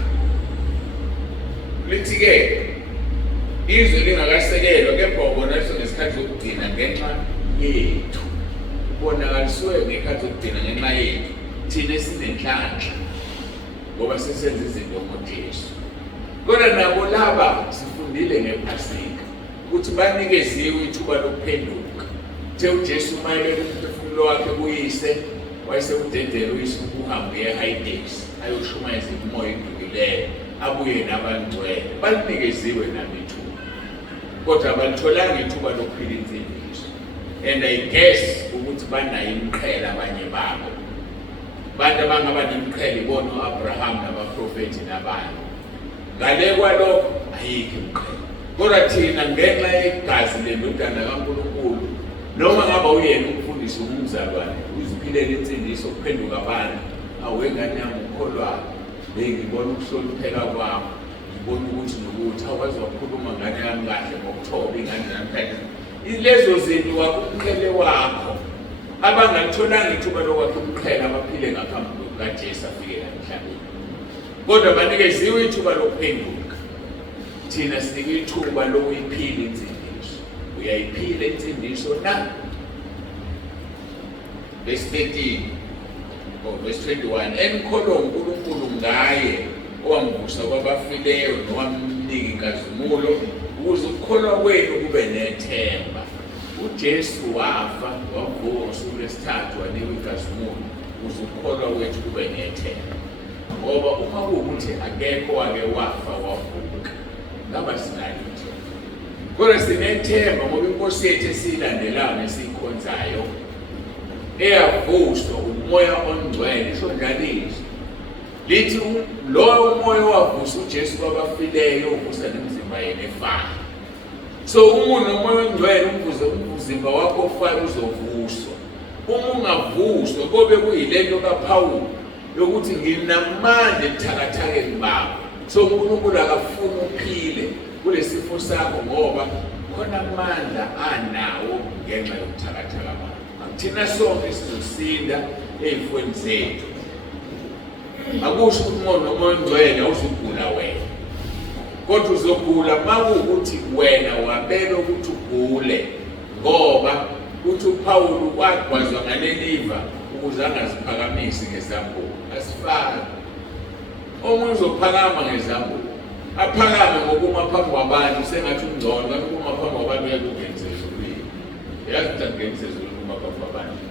Lithi-ke izwi lingakasekelwa, kepha wabonakaliswa ngesikhathi sokugcina ngenxa yethu. Ubonakaliswe ngekhathi sokugcina ngenxa yethu thina esinenhlanhla ngoba sesenza izinto ngoJesu. Kodwa nabo laba sifundile ngePhasika ukuthi banikeziwe ithuba lokuphenduka. Uthe uJesu mayelele umphefumulo wakhe kuyise wayesekudedela uyise ukuhamba eHades ayoshumayeza imoya edukileyo abuye nabangcwele. Banikeziwe nami ithuba kodwa abalitholanga ithuba lokuphila imfundiso. And I guess ukuthi banayo imiqhele abanye babo. Bantu abangaba nemiqhele ibona uAbraham nabaprofethi nabanye. Ngale kwalokho ayikho imiqhele. Kodwa thina ngenxa yegazi lendodana kaNkulunkulu, noma ngaba uyena umfundisi umzalwane, uziphilela insindiso kuphenduka abantu, awengane yami ukholwayo, ngibona ukuhlonipheka kwakho, ngibona ukuthi nokuthi awukwazi wakhuluma ngane yami kahle ngokuthoba ingane namhlanje. Ilezo zinto wakumqhele wakho abangalitholanga ithuba lokwakha umqhele abaphile ngaphambi kukaJesu afike emhlabeni, kodwa banikeziwe ithuba lokuphenduka. Thina sinikwe ithuba lokuyiphila insindiso. Uyayiphila insindiso na? Verse 13 or verse 21, enkolo uNkulunkulu ngaye owamvusa kwabafileyo nowamnika inkazimulo ukuze ukukholwa kwenu kube nethemba. uJesu wafa wavuka ngosuku lwesithathu wanikwa inkazimulo ukuze ukukholwa kwethu kube nethemba. Ngoba uma kuwukuthi akekho wake wafa wavuka, ngaba sinalo ithemba. Kodwa sinethemba ngoba inkosi yethu esiyilandelayo nesiyikhonzayo eyavuswa umoya ongcwele, isho njalo lithi lowo umoya wavusa uJesu kwabafileyo uvusa nemizimba yenu efayo. So uma unomoya ongcwele umzimba wakho ofayo uzovuswa. Uma ungavuswa kobe kuyilento kaPawulu yokuthi nginamandla ebuthakathakeni bakho. So uNkulunkulu akafuni uphile kulesifo sakho ngoba khona amandla anawo ngenxa yobuthakathaka bakho. Thina sonke sizosinda ezifweni zethu. Akusho ukuthi umoya ongcwele awuzugula wena, kodwa uzogula makuwukuthi wena wabela ukuthi ugule, ngoba uthi uPawulu wagwazwa ngaleliva ukuze angaziphakamise ngezambulo. Asifani. Omunye uzophakama ngezambulo, aphakame ngokuma phambi kwabantu sengathi ungcono, kanti ukuma phambi kwabantu uyakungenisa ezulwini. Yazi ukuthi akungenisa ezulwini ukuma phambi kwabantu.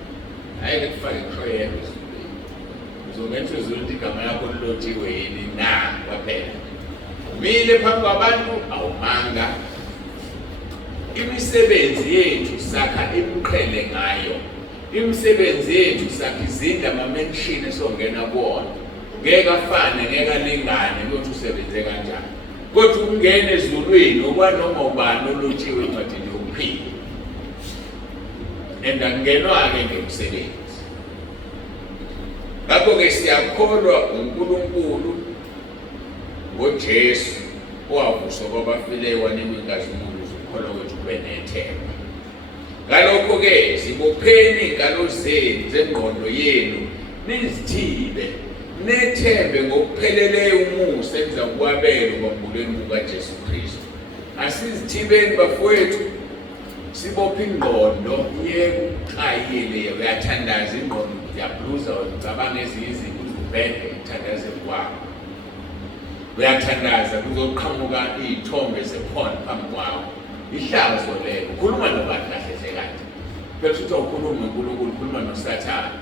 Ayeke kufake iqhoyelo ezulwini. Uzongenisa ezulwini igama lakho lilotshiwe yini na kwaphela. Umile phambi kwabantu awumanga. Imisebenzi yethu sakha imqhele ngayo. Imisebenzi yethu sakha izinda ama-mention esongena kuwona. Ngeke afane, ngeke alingane ukuthi usebenze kanjani. Kodwa ukungena ezulwini okwanoma ubani olotshiwe encwadini yokuphila. Endangenwa-ke ngemisebenzi. Ngakho-ke siyakholwa uNkulunkulu ngoJesu owavuswa kwabafileyo wanikwa inkazimulo ukuze ukukholwa kwethu kube nethemba. Ngalokho-ke zibopheni iy'nkalo zenu zengqondo yenu nizithibe, nethembe ngokupheleleyo umusa enza ukwabela kwambulweni kukaJesu Kristu. Asizithibeni bafowethu, sibophe ingqondo yekuqayile. Uyathandaza ingqondo, uyabluza, ucabanga ezinye izinto uzibhede ekuthandazeni kwakho. Uyathandaza kuzoqhamuka iy'thombe zephone phambi kwakho. Ihlazo lelo. Ukhuluma nobani kahle hle kade? Phela uthi ukhuluma noNkulunkulu, ukhuluma noSathane.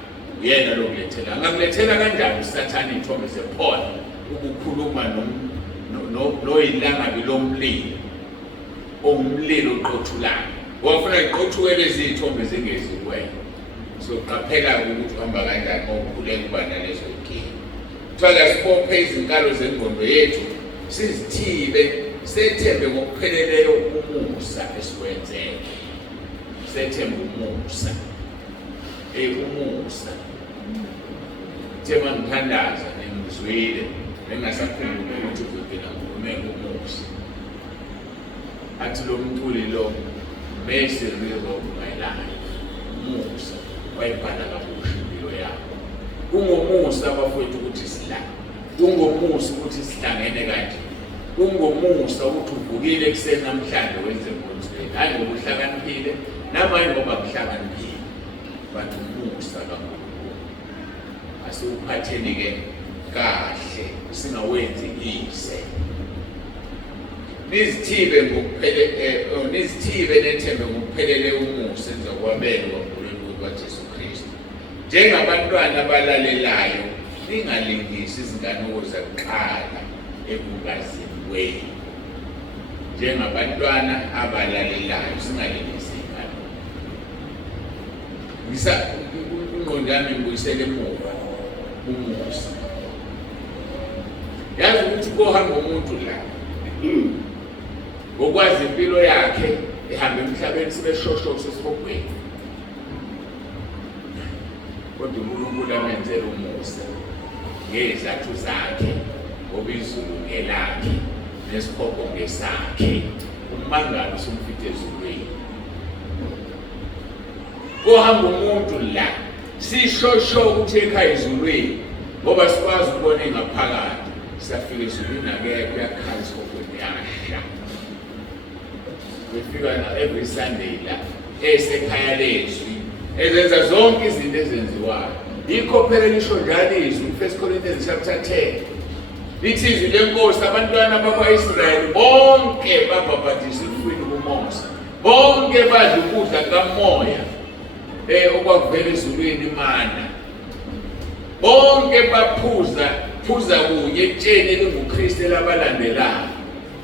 Uyena lo kulethela. Angakulethela kanjani uSathane iy'thombe zephone ukukhuluma noyilangabi lomlilo, ongumlilo oqothulayo? Wafuna iqothuke lezi iy'thombe zingezi kuwena. So qaphela ukuthi uhamba kanjani uma ukhuleka uba nalezo y'nkinga. Kuthiwa sibophe izinkalo zengqondo yethu, sizithibe, sethembe ngokupheleleyo umusa esikwenzele. Sethembe umusa. Umusa. Thema ngithandaza ngimzwile, bengasakhumbuli ukuthi ubhekela ngikume umusa. Athi lo mculi lo, Mercy River of my life. Umusa. Wayibhala kabusha impilo yakho. Ungomusa abafowethu ukuthi silapha. Ungomusa ukuthi sihlangene kanje. Ungomusa ukuthi uvukile ekuseni namhlanje wenze konke. Hayi ngoba uhlakaniphile, namanje ngoba kuhlakaniphile. Bathi umusa kaNkulunkulu. Asiwuphatheni-ke kahle, singawenzi ise. Nizithibe nethembe ngokuphelele umusa enza kwabela kwambulweni kukaJesu Kristu. Njengabantwana abalalelayo, ningalingisi izinkanuko zakuqala ekungazini kwenu. Njengabantwana abalalelayo, singalingisi iy'nkanuko. Ingqondo yami ngibuyisele emuva umusa. Yazi ukuthi kuhamba umuntu la ngokwazi impilo yakhe ehamba emhlabeni sibeshosho sesibogweni. Kodwa uNkulunkulu amenzela umusa ngezathu zakhe, ngoba izulu ngelakhe nesiphoko ngesakhe, umangalo somfithe ezulwini. Kohamba umuntu la sishosho ukuthi ekhaya ezulwini, ngoba sikwazi ukubona engaphakathi. Siyafika ezulwini akekho, uyakhala isiphokweni yasha. Wefika every Sunday la esekhaya lezwi ezenza zonke izinto ezenziwayo. Yikho phela lisho njalo izwi 1 Corinthians chapter 10 lithi izwi lenkosi abantwana bakwa-Israyeli bonke babhabhadiswa ekufeni kuMose, bonke badla ukudla kamoya okwakuvela ezulwini imana, bonke baphuza kunye etsheni elinguKristu elabalandelayo.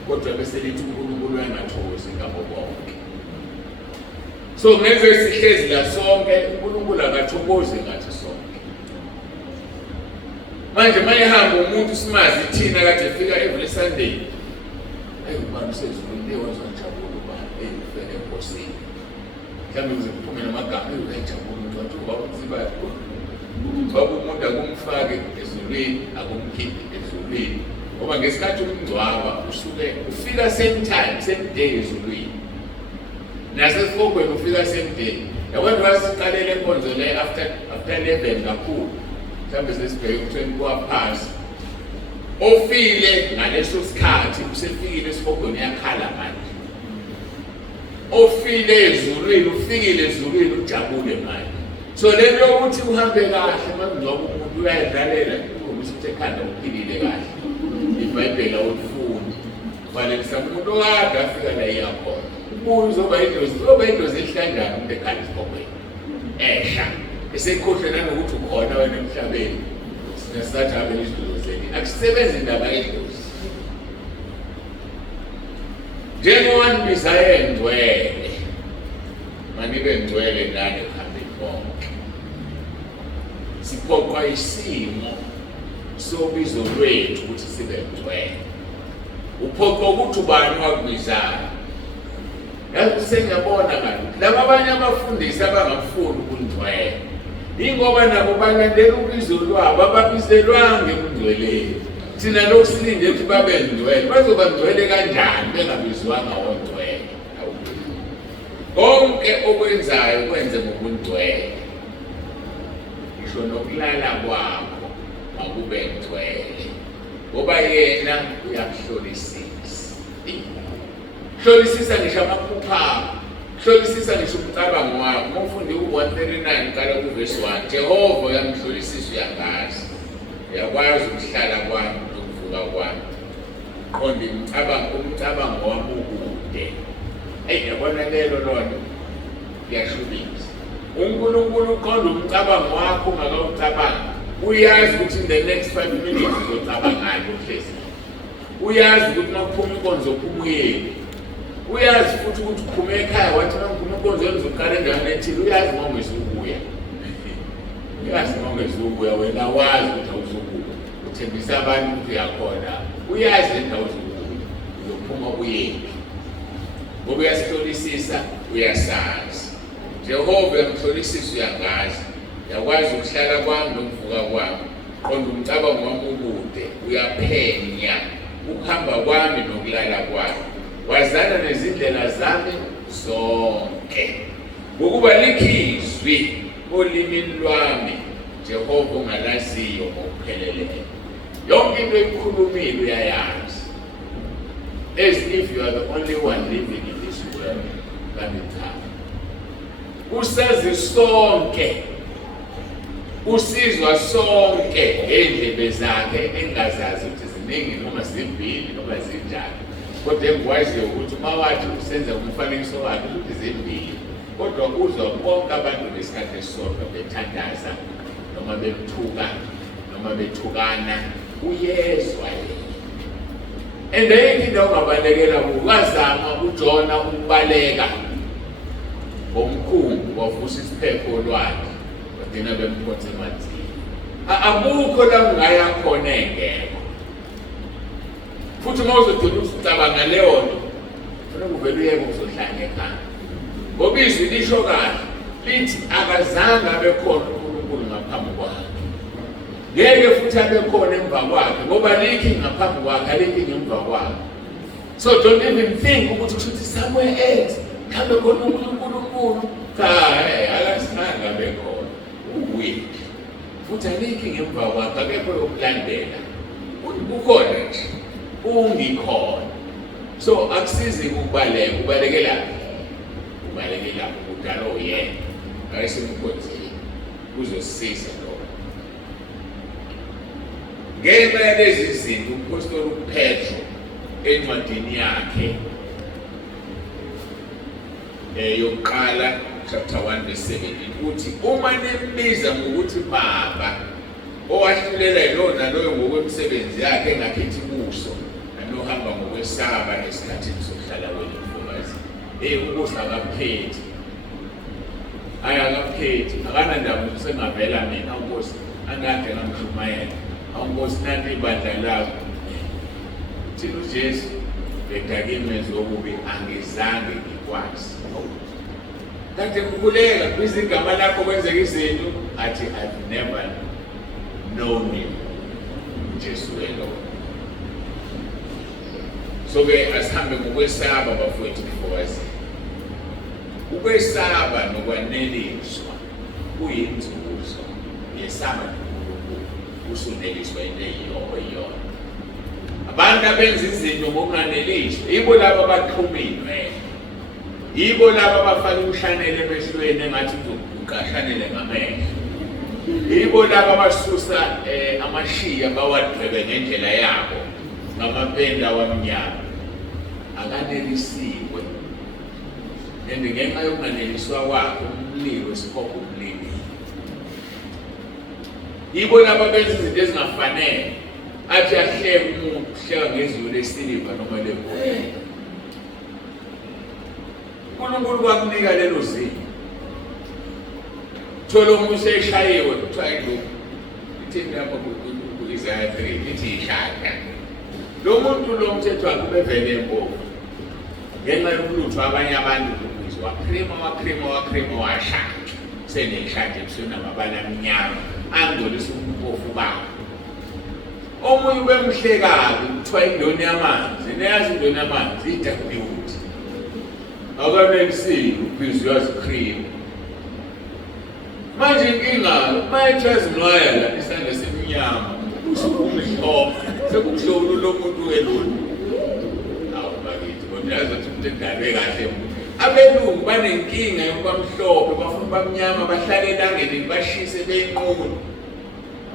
Kodwa bese lithi uNkulunkulu engathokozi ngabo bonke. So ngeze sihlezi la sonke, uNkulunkulu akathokozi ngathi sonke. Manje mayehamba umuntu simazi thina kade efika every Sunday, ubani usezulwini wazajabula ubani ufele enkosini. Mhlawumbe kuze kuphume namagama uyajabula umuntu wathi ubaba uziba baba umuntu akumfake ezulwini akumkhiphi ezulwini, ngoba ngesikhathi umngcwaba ufika same day ezulwini, nasesifokweni ufika same day. Yabona wasiqalele inkonzo le after 11 kakhulu, mhlawumbe sesibheke u-20 kwaphasi. Ofile ngaleso sikhathi usefikile esifokweni yakhala manje. Ofile ezulwini ufikile ezulwini ujabule manje. So lento yokuthi uhambe kahle mangcwaba umuntu uyayidlalela ukuthi ekhanda uphilile kahle. iBhayibheli awulifuni. Kufanele umuntu okade afika la iyakhona. Ubuzo oba indozi ehlanjani umuntu ekhanda isifokweni. Ehla. Esekhohlwe nanokuthi ukhona wena emhlabeni. Sinesathi abe izinto zeni. Akusebenzi indaba yedlozi. Njengoba nibizaye engcwele, manibe ngcwele ngane phambili bonke. Siphoqwa isimo sobizo lwethu ukuthi sibe ngcwele. Uphoqwa ukuthi ubani wakubizayo. Yazi sengiyabona kanti laba abanye abafundisi abangafuni ukungcwele, ingoba nabo balandela ubizo lwabo, ababizelwanga ekungcweleni. Thina lokhu silinde ukuthi babe ngcwele. Bazoba ngcwele kanjani bengabizwanga ongcwele? Konke okwenzayo kwenze ngokungcwele. Ngisho nokulala kwakho makube ngcwele, ngoba yena uyakuhlolisisa. Hlolisisa ngisho amaphupho akho, hlolisisa ngisho umcabango wakho. Uma ufunde u-139 kala kuvesi 1, Jehova uyamhlolisisa, uyangazi, uyakwazi ukuhlala kwami nokuvuka kwami, qonda umcabango wami ukude. Yabona lelo lonto liyashubisa. uNkulunkulu uqonda umcabango wakho ungakawucabanga. Uyazi ukuthi in the next 5 minutes uzocabangani uhlezi. Uyazi ukuthi makuphuma inkonzo uphuma uyeni. Uyazi futhi ukuthi uphume ekhaya wathi makuphuma inkonzo uzoqala endaweni ethile. Uyazi uma ungezukuya. Uyazi uma ungezukuya, wena wazi ukuthi awuzukuya. Uthembisa abantu ukuthi uyakhona. Uyazi endawo uzokuya. Uzophuma uyeni. Ngoba uyasihlolisisa, uyasazi. Jehova uyamhlolisisa, uyangazi. Uyakwazi ukuhlala kwami nokuvuka kwami. Qonda umcabango wami ukude, uyaphenya ukuhamba kwami nokulala kwami. Wazana nezindlela zami zonke. Ngokuba likhizwi olimini lwami Jehova ungalaziyo ngokupheleleyo. Yonke into eyikhulumile uyayazi. As if you are the only one living in this world. Usazi sonke, usizwa sonke ngendlebe zakhe engazazi ukuthi ziningi noma zimbili noma zinjani. Kodwa engikwaziyo ukuthi uma wathi usenza umfanekiso wakhe ukuthi zimbili, kodwa uzwa bonke abantu besikhathi esisodwa bethandaza noma bethuka noma bethukana, uyezwa yena. And then into ongabalekela ukazama uJona ukubaleka ngomkhumbi wavusa isiphepho lwakhe wadina bemphothe emanzini. Akukho la ungaya khona engekho. Futhi uma uzodinga ukucabanga leyo nto, Kufanele uvele uyeke ukuzohlala ekhaya. Ngoba izwi lisho kahle lithi akazange abe khona uNkulunkulu ngaphambi kwakhe. Ngeke futhi abe khona emva kwakhe ngoba likhi ngaphambi kwakhe alikhi ngemva kwakhe. So don't even think ukuthi kushuthi somewhere else khambe khona uNkulunkulu. Cha, akazange abe khona. Uweak. Futhi alikhi ngemva kwakhe akekho yokulandela. Ukhona nje. Ungikhona. So akusizi ukubaleka, ubalekela. Ubalekela ukudala oyena. Ayisemkhonzile. Uzosisiza lo. Ngenxa yalezi zinto uPostoli uPetro encwadini yakhe yokuqala chapter 1:17 uthi uma nimbiza ngokuthi baba owahlulela yilona loyo ngokwemisebenzi yakhe engakhethi ubuso anohamba ngokwesaba esikhathini sokuhlala kwenu mfokazi ubuso akaphethi akaphethi akanandaba usengavela mina uNkosi angade ngamhlumayela awunkosi nanti ibandla lakho thina uJesu bedakimezwe okubi angizange ngikwazi kanti kukhuleka kwizigama lakho kwenzeka izinto athi I've never known him Jesu welo. So ke asihambe ngokwesaba bafowethu mfokazi. Ukwesaba nokwaneliswa kuyinzuzo yesaba usuneliswa into eyiyona. Abantu abenza izinto ngokunganeliswa yibo laba abaxhumile. Yibo laba abafaka umhlanele emehlweni engathi uzoqashanele ngamehlo. Yibo laba abasusa amashiya bawadwebe ngendlela yabo ngamapenda wamnyama. Akanelisiwe. Ngenxa yokunganeliswa kwakhe umlilo sikhopha umlilo. Yibo laba abenza izinto ezingafanele. Athi ahleke umuntu uhleka ngezulu lesiliva noma legold. uNkulunkulu kwakunika lelo zinto. Thola umuntu eshayiwe kuthiwa lokhu. Ithi lapha ku-Isaiah 3 lithi ishaka. Lo muntu lo mthetho wakhe ubevele empofu. Ngenxa yokulutho abanye abantu ukuzwa wakrima washaka. Seneshaka ebusweni amabala amnyama angcolisa umpofu bakhe. Omunye ubemhlekabi kuthiwa indoni yamanzi. Neyazi indoni yamanzi iDavid. Akanelisile ubizwa yazikrima. Manje inkinga mayethazinwaya la isandla semnyama usukumhlophe sekuhlolu lo muntu weloni. Awu bakithi kodwa yazi ukuthi umuntu edalwe kahle. Abelungu banenkinga yokwamhlophe bafuna bamnyama bahlale elangeni bashise beyinqunu.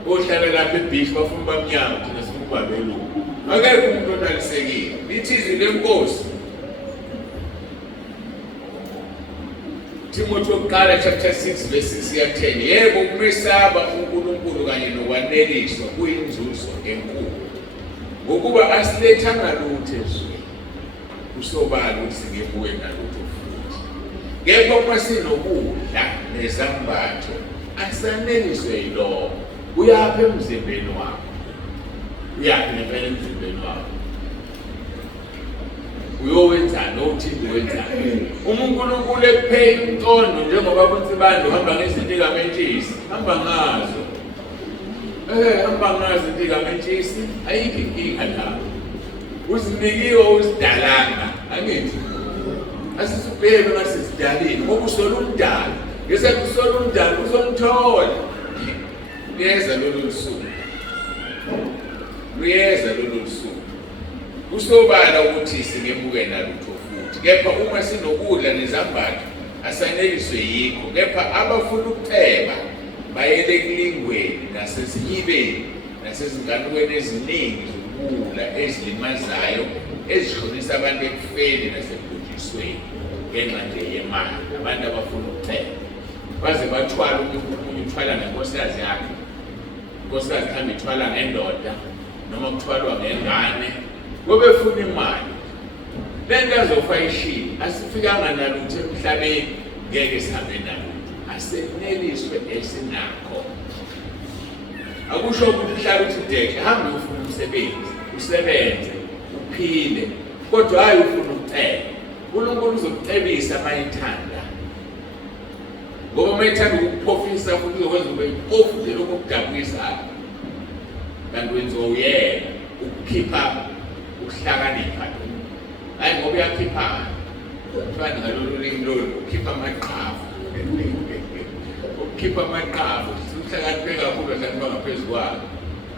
Ohlala lapha eBeach bafuna bamnyama thina sifuba belungu. Akekho umuntu onalisekile. Lithi izwi lenkosi Timothy wokuqala chapter 6:6-10 yebo ukwesaba uNkulunkulu kanye nokwaneliswa kuyinzuzo enkulu ngokuba asilethanga lutho ezweni usobala usingebuwe nalutho futhi kepha uma sinokudla nezambatho asaneliswe yilo uyapha emzimbeni wakho uyapha ngempela emzimbeni wakho uyowenzani othini wenzani uNkulunkulu ekuphe intondo njengoba kuthi bantu hamba ngezinto kaMentshisi hamba ngazo hamba ngazo izinto kaMentshisi ayikho inkinga la uzinikiwe uzidalanga angithi asisubheke ngasisidalini ngoba usola umdala ngesathi usola umdala uzomthola uyeza lolu suku usobala ukuthi singebuke nalutho futhi kepha uma sinokudla nezambatho asaneliswe yikho kepha abafuna ukupheba bayele ekulingweni nasezinyibeni nasezinganukweni eziningi zokubula ezilimazayo ezihlonisa abantu ekufeni nasebhujisweni ngenxa nje yemali abantu abafuna ukupheba baze bathwala umuntu uthwala nenkosikazi yakhe inkosikazi ihamba ithwala ngendoda noma kuthwalwa ngengane ngoba efuna imali lento azofa ishini asifikanga nalutho emhlabeni ngeke sihambe nalutho aseneliswe esinakho akusho ukuthi uhlala uthi dekhe hambe ufuna umsebenzi usebenze uphile kodwa hayi ufuna ukuphela uNkulunkulu uzokucebisa mayithanda. Ngoba mayithanda ukukuphofisa futhi uzokwenza ube impofu nje lokho okudabukisa. Kanti wenziwa uyena ukukhipha ukuhlakanipha. Hayi ngoba uyakhipha. Kufana ngalolu limi lolu ukhipha amaqhafu. Ukhipha amaqhafu. Uhlakaniphe kakhulu ahlakanipha ngaphezu kwakho.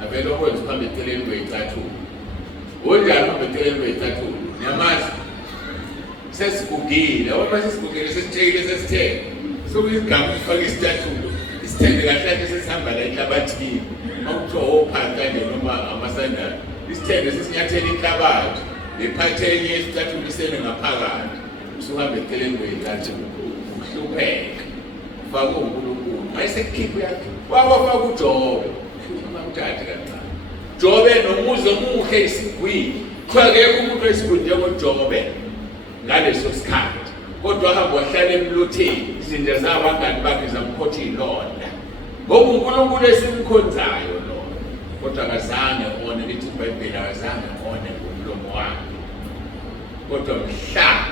Avele okwenza uhambe eceleni kwey'cathulo. Onjani uhambe eceleni kwey'cathulo? Niyamazi? Sesigugile. Ngoba sesigugile sesitshekile sesithenge. Sokuyigama ukufaka isicathulo. Isithenge kahle sesihamba la enhlabathini. Makuthiwa ophansi kanje noma amasandali. Isithenge sesinyathela inhlabathi. Lephatheni yesicathulo isele ngaphakathi. Usuhambe eceleni kwey'cathulo. Uhlupheka. Ufake uNkulunkulu. Mayesekukhipha yakhe. Wafaka uJobe. Uthathe kancane. Jobe nomuzi omuhle isigwili. Kuthiwa-ke umuntu wesigwili njengoJobe ngaleso sikhathi. Kodwa wahamba wahlala emlotheni. Izinja zabangani bakhe zamkhotha iy'londa. Ngoba uNkulunkulu esimkhonzayo lona. Kodwa akazange one, lithi iBhayibheli akazange one ngomlomo wakhe. Kodwa mhla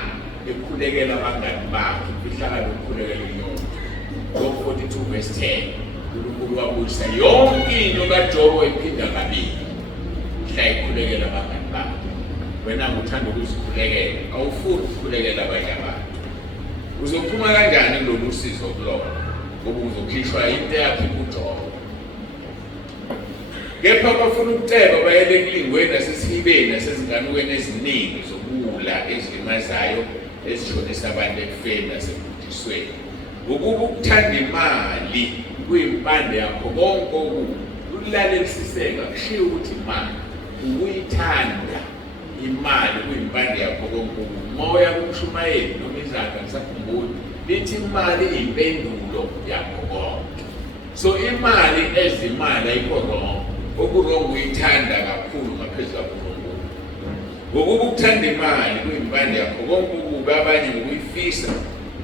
ekhulekela abangani bakhe, ihlakalo ukukhulekela inyoni. Job 42 verse 10. uNkulunkulu wabuyisa yonke into kaJobe wayiphinda kabili. Mhla ekhulekela abangani bakhe. Wena uthanda ukuzikhulekela, awufuni ukukhulekela abanye abantu. Uzophuma kanjani kulolu sizo kulona? Ngoba uzokhishwa into yakhe kuJobe. Kepha bafuna ukuceba bayele ekulingweni nasesihibeni nasezinganukweni eziningi zokuwula ezilimazayo ezishonisa abantu ekufeni nasekubhujisweni. Ngokuba ukuthanda imali kuyimpande yakho konke okubi. Ukulalelisiseka kushiwo ukuthi imali ukuyithanda imali kuyimpande yakho konke okubi. Moya kumshumayeli noma izakha ngisakhumbula lithi imali iyimpendulo yakho konke. So imali ezimali ayikho wrong. Okurong uyithanda kakhulu ngaphezulu kakhulu. Ngokuba ukuthanda imali kuyimpande yakho konke okubi abanye ngokuyifisa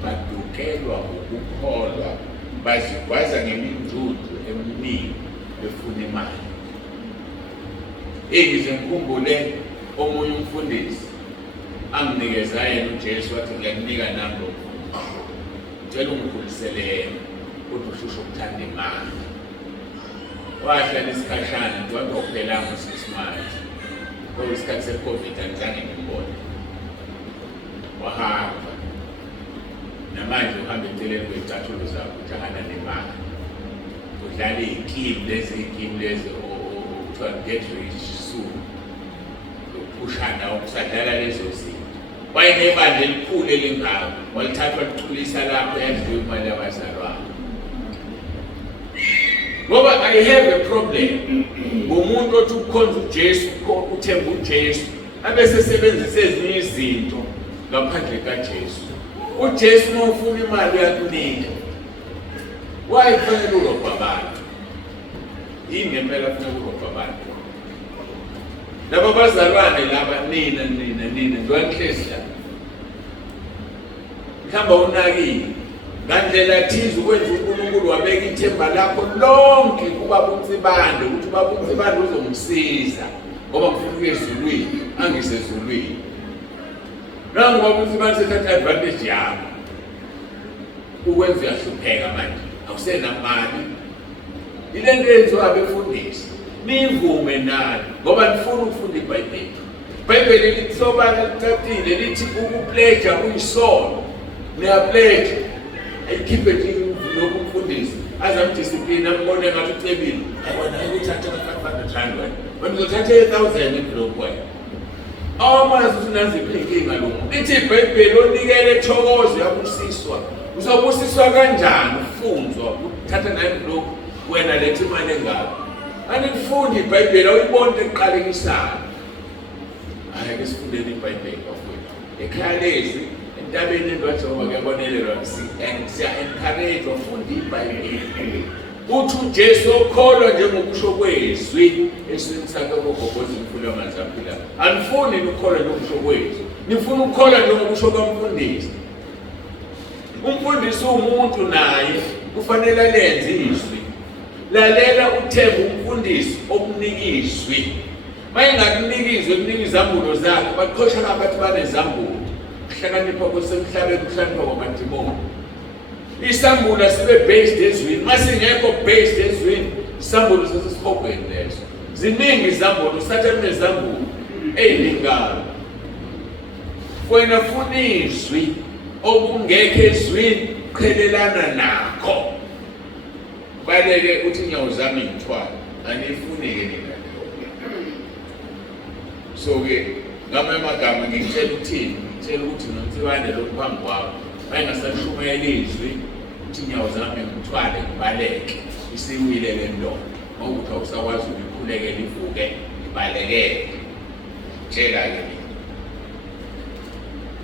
badukelwa ukukholwa bazigwaza ngemindudu eminingi befuna imali. Ngize ngikhumbule omunye umfundisi anginikeza yena uJesu wathi ngiyakunika nami lo mfundo. Ngicela ungikhulisele yena kodwa ushusho ukuthanda imali. Wahlala isikhashana nje wangophelanga u6 months. Isikhathi se-COVID angizange ngimbone. Wahamba. Namanje uhamba eceleni kwey'cathulo zakho ujahana nemali. Udlala iy'kimu lezi okuthiwa get rich soon. Ukuphushana okusadlala lezo zinto. Wayenebandla elikhulu elingako. Walithathwa lichulisa lapho yadliwa imali yabazalwane. Ngoba I have a problem. Ngomuntu othi ukhonza uJesu, uthemba uJesu, abese sebenzisa ezinye izinto ngaphandle kaJesu. uJesu mawufuna imali uyakunika. Wayifanele urobha abantu. Yini ngempela kufanele urobha abantu. Laba bazalwane laba nina ngiwanhlezi la. Mhlamba unakile. Ngandlela thize ukwenza uNkulunkulu wabeka ithemba lakho lonke kubaba uNtsibande ukuthi ubaba uNtsibande uzomsiza ngoba ngifuna ukuya ezulwini angisezulwini. Nangu ubaba uNtsibande sethatha advantage yakho. Ukwenza uyahlupheka manje awusenamali. Ile nto yenziwa abefundisi nivume nalo ngoba nifuna ukufunda iBhayibheli. iBhayibheli lithi sobala licacile lithi ukupledge uyisono. Niyapledge ayikhiphe nje lokhu umfundisi azamdiscipline ambone ngathi ucebile yabona ukuthatha ka500 wena uzothatha 1000 envelope wena awamazi usinaziphi inkinga lo lithi iBhayibheli onikele ethokozo yabusiswa uzobusiswa kanjani ufundzwa uthatha na envelope wena lethi imali engaka anifunda iBhayibheli awuyibone eqalekisayo ayeke sifundele iBhayibheli bafowethu ekhaya lezi entabeni endwajoba kuyabonelelwa siya-encourage wafunda iBhayibheli. Uthi uJesu okholwa njengokusho kwezwi eswini sakhe kogogoza imfulo yamanzi aphila. Anifuni ukukholwa njengokusho kwezwi. Nifuna ukukholwa njengokusho kwamfundisi. Umfundisi umuntu naye kufanele alenze izwi. Lalela uthemba umfundisi okunika izwi. Mayingakunika izwi kunika izambulo zakhe baqhosha abathi banezambulo. ukuhlakanipha kwasemhlabeni ukuhlakanipha kwamadimoni. Isambulo sibe based ezweni, masingekho based ezweni, isambulo sesihobheni leso. Ziningi izambulo, sathana nezambulo ey'lingana. Wena funa izwi okungekho ezwini, qhelelana nakho. Baleke uthi inyawo zami ngithwala, anifuni-ke nina lokho. So-ke ngamanye amagama ngikutshela ukuthini, ngitshela ukuthi nomtsibane lokhu phambi kwakho mayengasashumayela izwi uthi inyawo zami ngithwale ngibaleke, isiwile le ndoda. Mawukuthi awusakwazi ukukhulekela ivuke ibalekele. Tshela-ke mina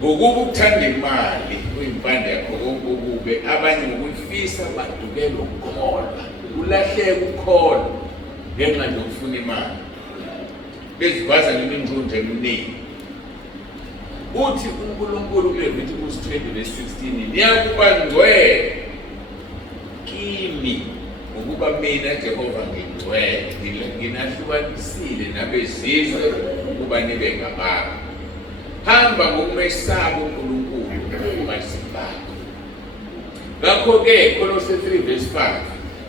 ngokuba ukuthanda imali kuyimpande yakho konke ukube, abanye ngokuyifisa badukela ukukholwa, ulahleka ukukholwa ngenxa yokufuna imali, bezigwaza ngeminjunje eminingi. Uthi uNkulunkulu kuLevitikus 20:16, niyakuba ngcwele kimi ngokuba mina Jehova ngingcwele, nginahlukanisile nabezizwe ukuba nibe ngabami. Hamba ngokumesaba uNkulunkulu ngokungazini bakho. Ngakho-ke Kolose 3:5,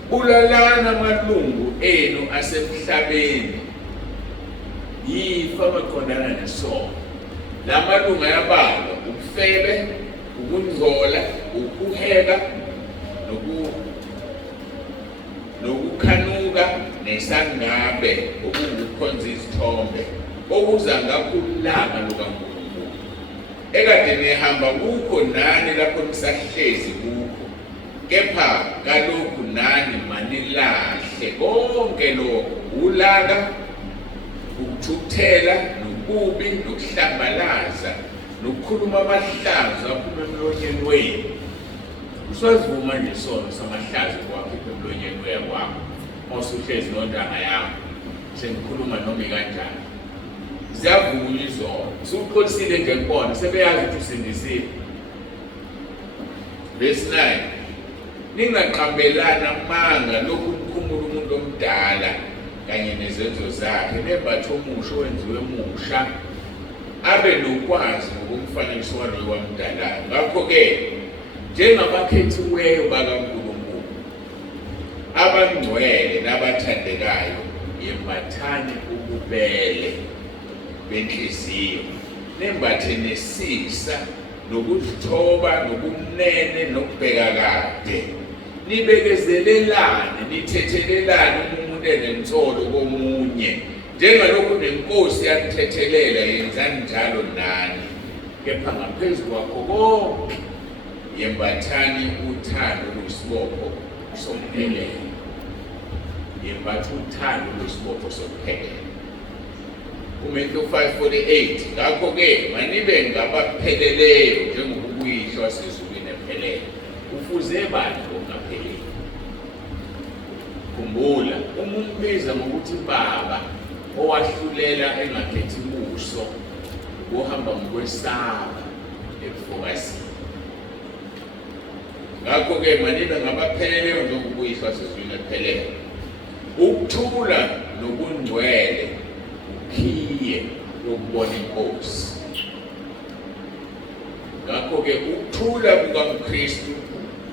bulalana amalungu enu asemhlabeni yifa maqondana nesono. La malungu ayabalwa: ubufebe, ukungcola, ukuheka, nokukhanuka, nesangabe, okukukhonza izithombe, okuza ngakho ulaka lukaNkulunkulu. Ekade nihamba kukho nani lapho nisahlezi kukho, kepha kalokhu nani manilahle konke lokho: ulaka, ukuthukuthela, nokubi, nokuhlambalaza, nokukhuluma amahlazo aphuma emlonyeni wenu. Usazivuma nje isono samahlazo kwakhipha emlonyeni wakho mawusuhlezi nontanga yakho sengikhuluma noma ikanjani. Ziyavunywa izono, usuqolisile nje kubona, sebeyazi ukuthi usindisile. Verse 9, ningaqambelana amanga lokhu nikhumula umuntu omdala kanye nezenzo zakhe, nembatho omusha owenziwe musha, abe nokwazi ngokumfanekiso waloyo wamdalayo. Ngakho-ke njengabakhethiweyo bakaNkulunkulu, abangcwele nabathandekayo, yembathane ububele benhliziyo, nembathe nesisa, nokuzithoba, nobumnene, nokubheka kade. Nibekezelelane, nithethelelane umuntu enensolo komunye, njengalokhu nenkosi yakuthethelela, yenzani njalo nani. Kepha ngaphezu kwakho konke yembathani uthando luyisibopho sokuphelela. Yembatha uthando luyisibopho sokuphelela. uMatthew 5:48, ngakho-ke manibe ngabapheleleyo njengoba uyihlo wasezulwini ephelele. Ufuze bani okungapheleli? Khumbula, uma umbiza ngokuthi baba, owahlulela engakhethi buso, uhamba ngokwesaba ebufokazini. Ngakho-ke manibe ngabapheleleyo njengoba uyihlo wasezulwini ephelele. Ukuthula nobungcwele ukhiye yokubona inkosi. Ngakho-ke ukuthula kukaMkristu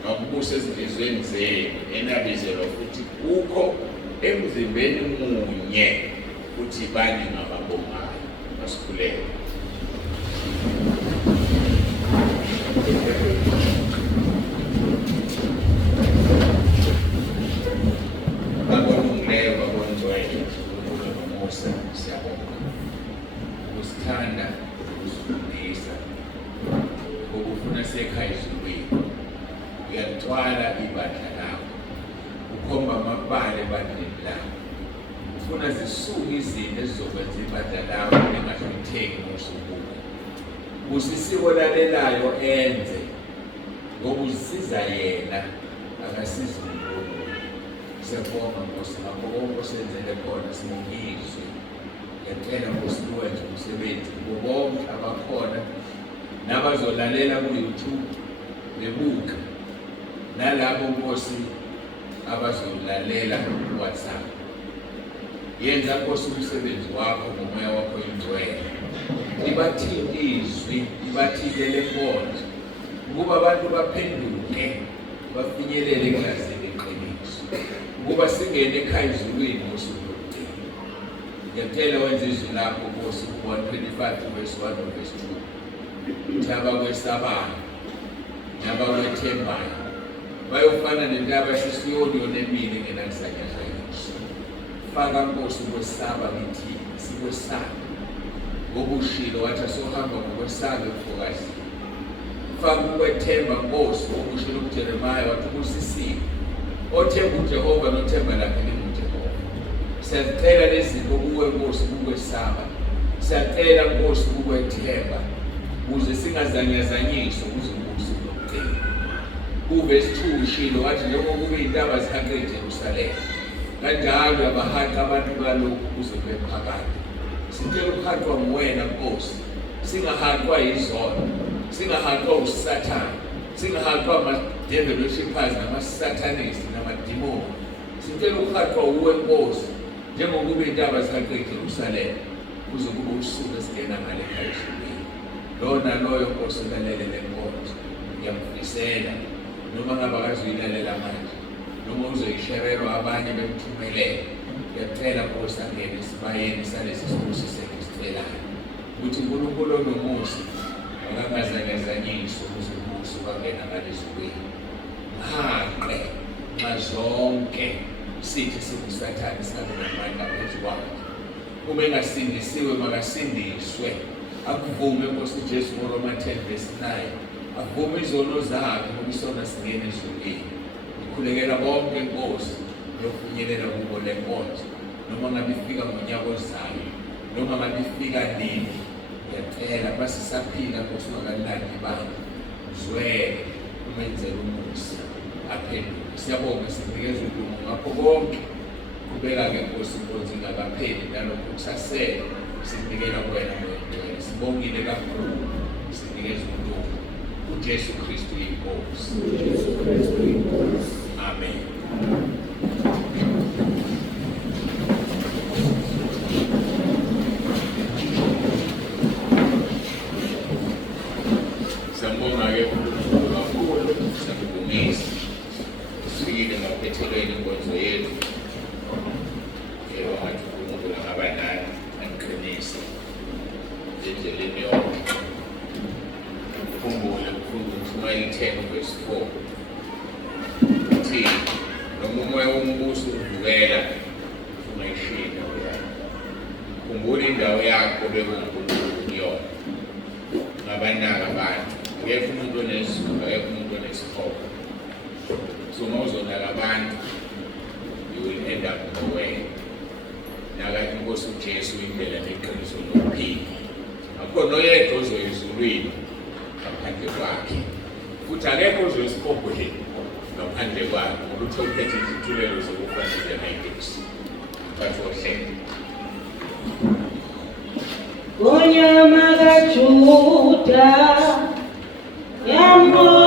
nokubusa ezinhliziyweni zenu enabizelwa futhi kukho emzimbeni munye, futhi bani ngababongayo. Masikhuleke. Babongileyo, babongcwele, nomusa, siyabonga. Ukusithanda, ukusifundisa, ukufuna sekhaya ezulwini. Uyathwala ibandla lakho, ukhomba amabala ebandleni lakho, ufuna zisuke izinto ezizokwenza ibandla lakho lingahlonipheki ngosuku. Usisiko lalelayo enze, ngoba uzisiza yena, akasizi umuntu. Siyabonga Nkosi ngakho konke osenzele khona, sibongizwe. Ngiyacela Nkosi uwenze umsebenzi kubo bonke abakhona nabazolalela ku-YouTube bebuka, nalabo Nkosi abazolalela ku-WhatsApp. yenza Nkosi umsebenzi wakho ngomoya wakho oyingcwele. Ibathinte izwi, ibathinte le nkonzo, ukuba abantu baphenduke bafinyelele ekulazini iqiniso, ukuba singene ekhaya ezulwini ngosuku lokugcina. Ngiyacela wenze izwi lakho Nkosi, 125 verse 1 and verse 2. Uthi abakwesabayo nabakwethembayo bayofana nentaba yaseSiyoni yonemile engenakusanyazanyiswa. Faka Nkosi ukwesaba kithina, sikwesaba ngoba ushilo wathi asohamba ngokwesaba ebufokazini. Faka ukwethemba Nkosi ngoba ushilo kuJeremiya wathi ubusisiwe othemba uJehova nothemba lakhe linguJehova. Siyacela lezinto kuwe Nkosi kukwesaba, siyacela Nkosi kukwethemba, ukuze singazanyazanyiswa kuze ubusuku lokugcina. Verse 2 ushilo wathi njengoba iy'ntaba zihaqe eJerusalema, kanjalo abahaqi abantu balokhu kuze kube phakade. Sicela ukuhaqwa nguwena Nkosi, singahaqwa yizono, singahaqwa usathane, singahaqwa ama-devil worshippers nama-satanists namadimoni. Sicela ukuhaqwa uwe Nkosi, njengokuba iy'ntaba zihaqe eJerusalema kuze kube usuku esingena ngale ekhaya ezulwini. Lona loyo Nkosi ulalele le nkonzo, ngiyamfisela noma ngabe akazoyilalela manje, noma uzoyisherelwa abanye bemthumelele. Ngiyacela Nkosi angene esibayeni salesi sibusiso esicelayo, ukuthi uNkulunkulu onomusa akangazanyazanyiswa ukuze ubuso bangena ngalezulwini. Haqe nxa zonke sithi singusathane singabe namandla phezu kwakhe. Uma engasindisiwe makasindiswe, akuvume Nkosi uJesu ngoRoma 10 verse 9, avume izono zakhe ngoba isona singene ezulwini. Ngikhulekela bonke Nkosi lokufinyelela kubo le nkonzo, noma ngabe ifika ngonyaka ozayo, noma ngabe ifika nini. Ngiyacela basisaphila Nkosi ungakalandi ibandla, zwele umenzele umusa aphenduke. Siyabonga sinikeza udumo ngakho konke. Kubeka-ke Nkosi inkonzo ingakapheli nalokho kusasele sinikela kuwena Moya. Sibongile kakhulu, sinikeza udumo uJesu Kristu inkosi. Amen. Sambonga-ke uNkulunkulu kakhulu, siyambongisa. Sifikile ngaphethelweni inkonzo yethu. Wathi uNkulunkulu angaba nani aniqinise endleleni yonke. Ukhumbule uMshumayeli 10 verse 4 uthi noma umoya wombuso uvukela ungayishinda uyakho. Khumbula indawo yakho bekuNkulunkulu kuyona. Ngabanaka abantu, akekho umuntu onezulu, akekho umuntu onesihobo. So uma uzonaka abantu, you will end up nowhere. Nakathi Nkosi uJesu indlela neqiniso nokuphila. Akhona oyedwa ozoya ezulwini ngaphandle kwakhe, futhi akekho ozoya esikhobweni ngaphandle kwakhe, ngoba uthe uphethe izithulelo zokufanele nayingosi. Bathohle Onyama kaJuda yambo